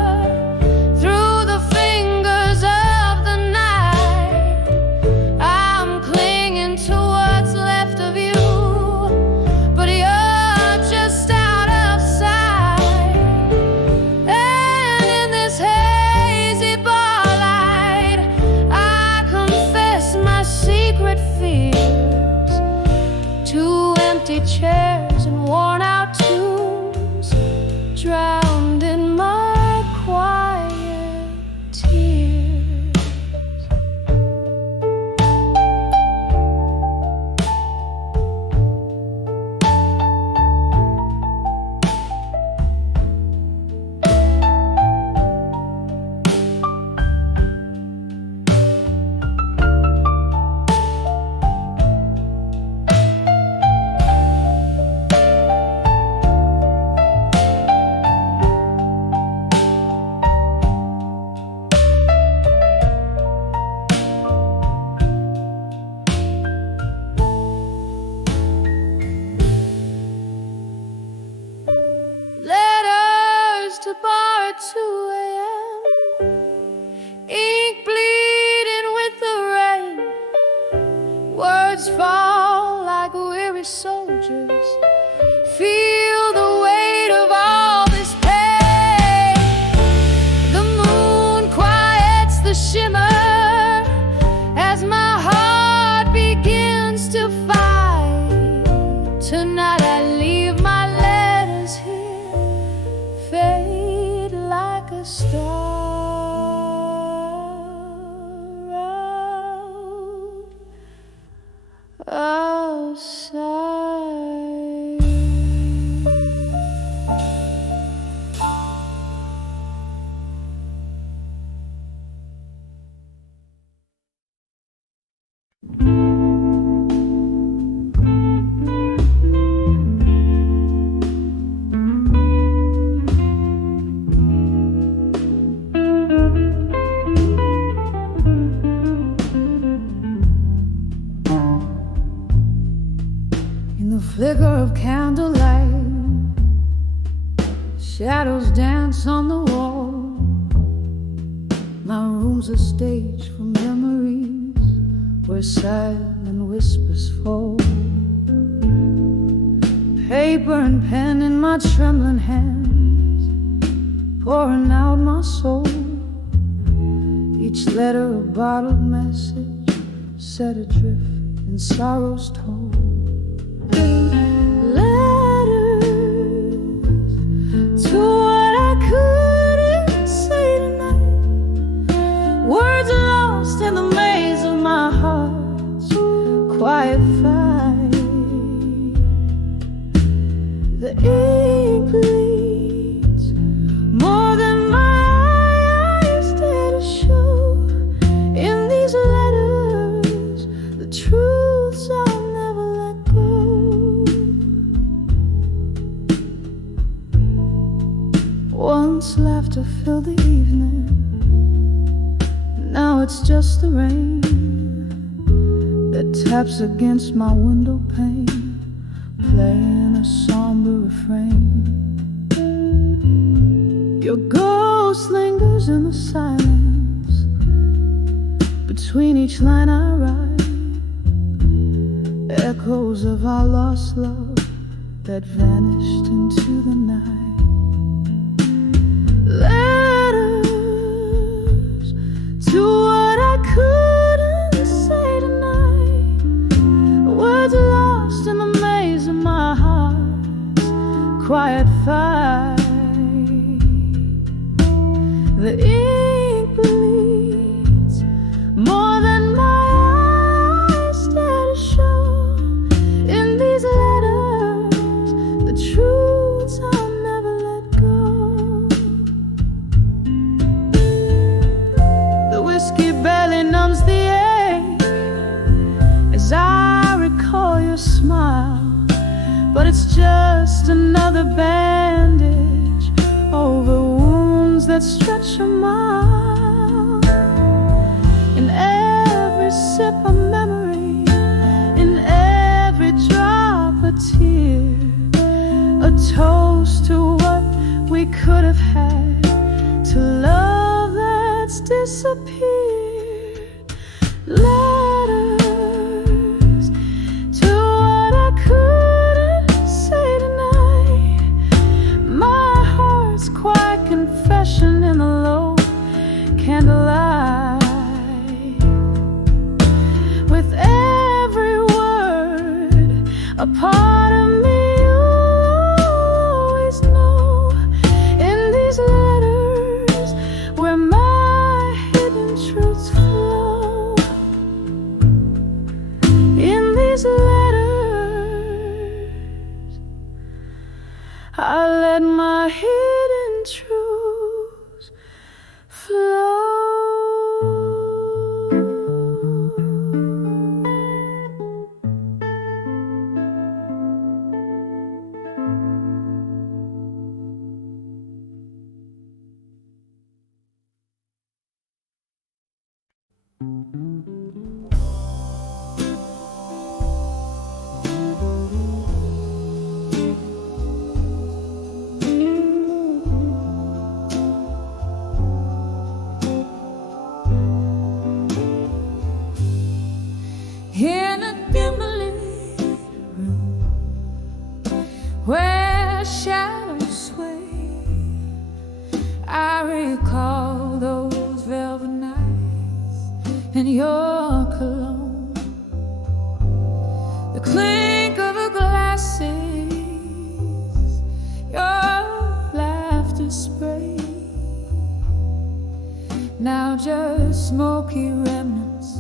through the fingers of the night. flicker of candlelight, shadows dance on the wall. My room's a stage for memories where silent whispers fall. Paper and pen in my trembling hands, pouring out my soul. Each letter a bottled message set adrift in sorrow's toll. Letters to what I couldn't say tonight, words lost in the maze of my heart's quiet fight. The ink bleeds more than my eyes dare to show. In these letters, the truths I'll never let go. Once laughter filled the evening, now it's just the rain that taps against my window pane, playing a somber refrain. Your ghost lingers in the silence between each line I write, echoes of our lost love that vanished into the night. Letters to what I couldn't say tonight, words lost in the maze of my heart's quiet fight. The ink bleeds more than my eyes dare to show. In these letters, the truths I'll never let go. The whiskey barely numbs the ache as I recall your smile, but it's just another bandage over wounds that stretch a mile. In every sip of memory, in every drop a tear, a toast to what we could have had, to love that's disappeared. Letters to what I couldn't say tonight, my heart's quiet confession in the low candlelight. With every word, a part of me you'll always know. In these letters, where my hidden truths flow. In these letters, I let my hidden truths flow. In a dimly room where shadows sway, I recall those velvet nights and your cologne, the clink of the glasses, your laughter spray. Now just smoky remnants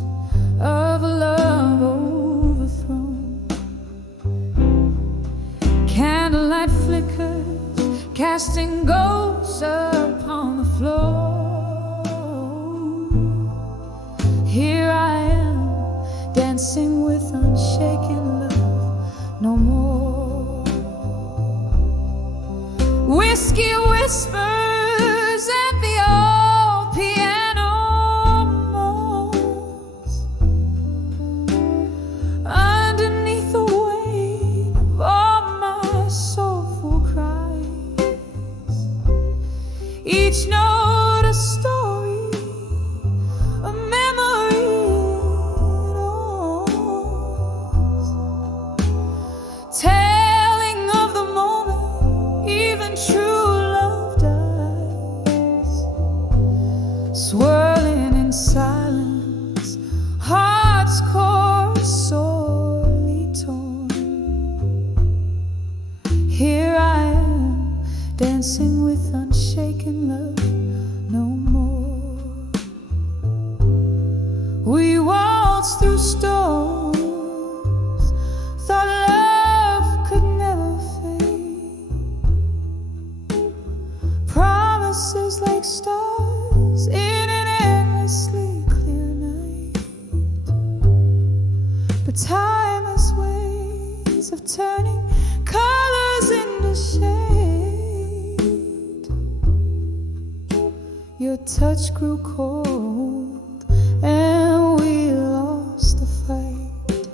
of a love overthrown. Candlelight flickers, casting ghosts upon the floor. Here I am, dancing with unshaken love no more. Whiskey whispers at the old piano moans underneath the weight of unshaken love no more. We waltzed through storms, thought love could never fade. Promises like stars in an endlessly clear night. But time has ways of turning colors into shade. Your touch grew cold and we lost the fight.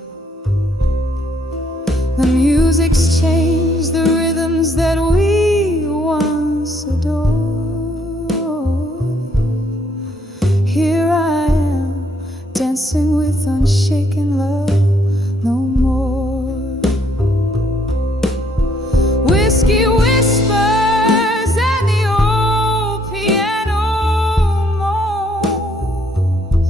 The music's changed the rhythms that we once adored. Here I am, dancing with unshaken love no more. Whiskey whispers and the old piano moans,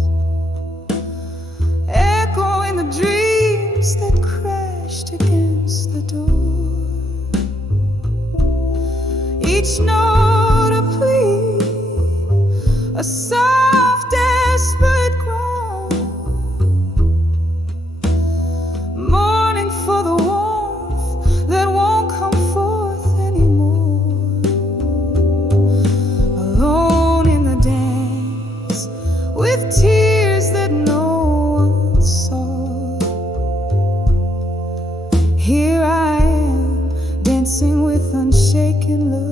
echoing the dreams that crashed against the door. Each note a plea, a soft desperate groan, mourning for the warmth that won't come forth anymore. Alone in the dance, with tears that no one saw. Here I am, dancing with unshaken love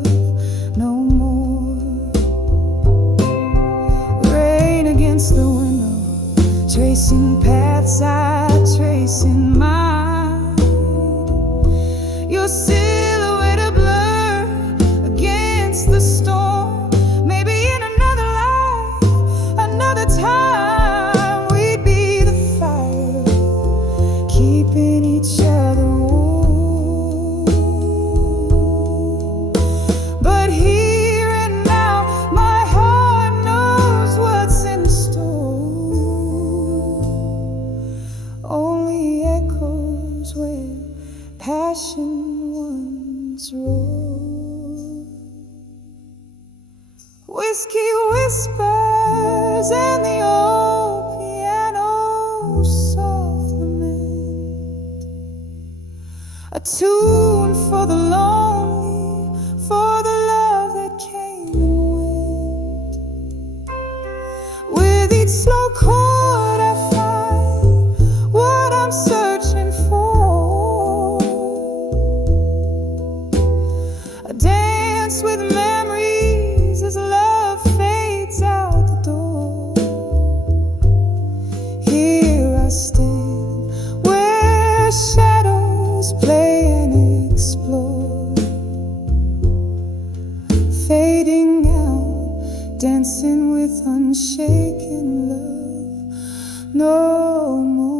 no more. Rain against the window, tracing paths I trace in mine. Your silhouette a blur against the storm. Maybe in another life, another time, we'd be the fire, keeping each other warm. But here and now, my heart knows what's in store. Only echoes where passion once roared. Whiskey whispers and the old piano soft lament, a tune for the lonely, for the love that came and went. With each slow chord I find what I'm searching for. A dance with memories as love fades out the door. Here I stand, where shadows play and explore, fading out, dancing with unshaken love no more.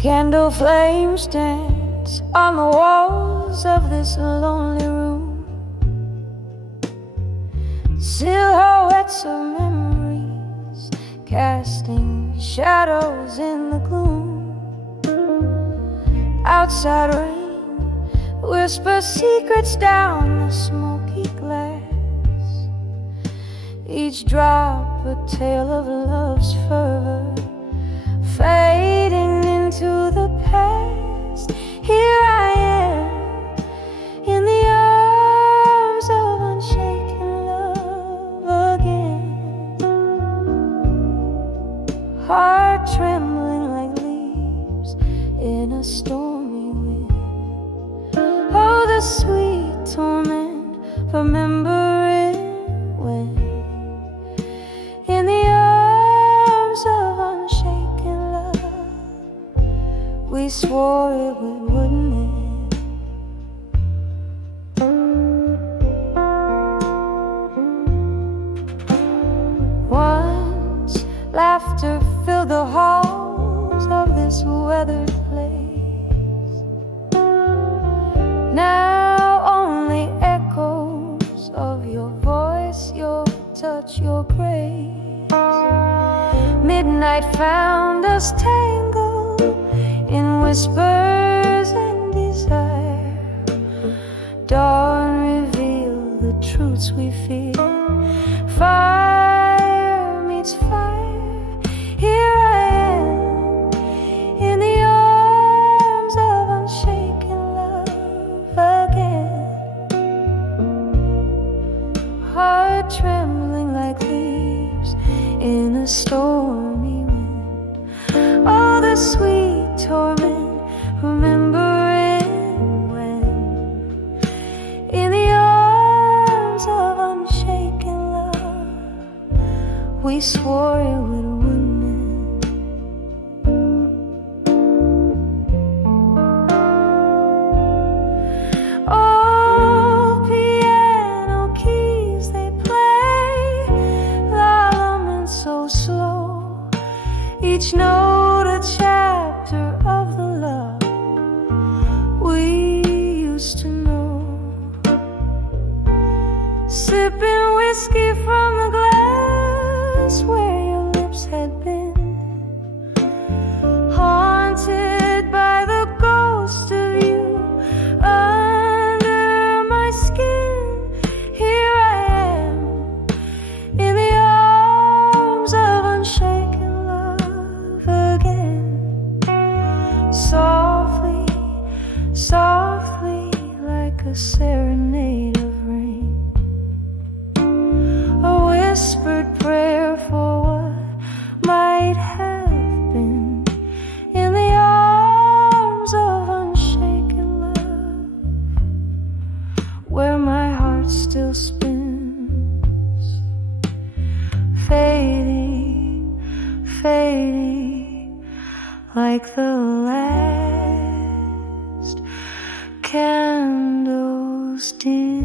Candle flames dance on the walls of this lonely room. Silhouettes of memories casting shadows in the gloom. Outside rain whispers secrets down the smoky glass. Each drop a tale of love's fervor, fading into the past. Here I am, in the arms of unshaken love again. Heart trembling like leaves in a stormy wind. Oh, the sweet torment, remembering when in the arms night found us tangled in whispers and desire. Dawn revealed the truths we fear. Fire meets fire. Here I am in the arms of unshaken love again. Heart trembling like leaves in a stormy wind. Oh, the sweet torment, remembering when in the arms of unshaken love we swore it would win. Oh, piano keys they play, lalament so slow, each note a chapter of the love we used to know. Sipping whiskey from the glass where your lips had been, haunted by the ghost of you under my skin. Here I am in the arms of unshaken love again. Softly, softly, like a serenade of rain, a whispered prayer for what might have been, in the arms of unshaken love, where my heart still spins, fading, fading, like the last candles dim.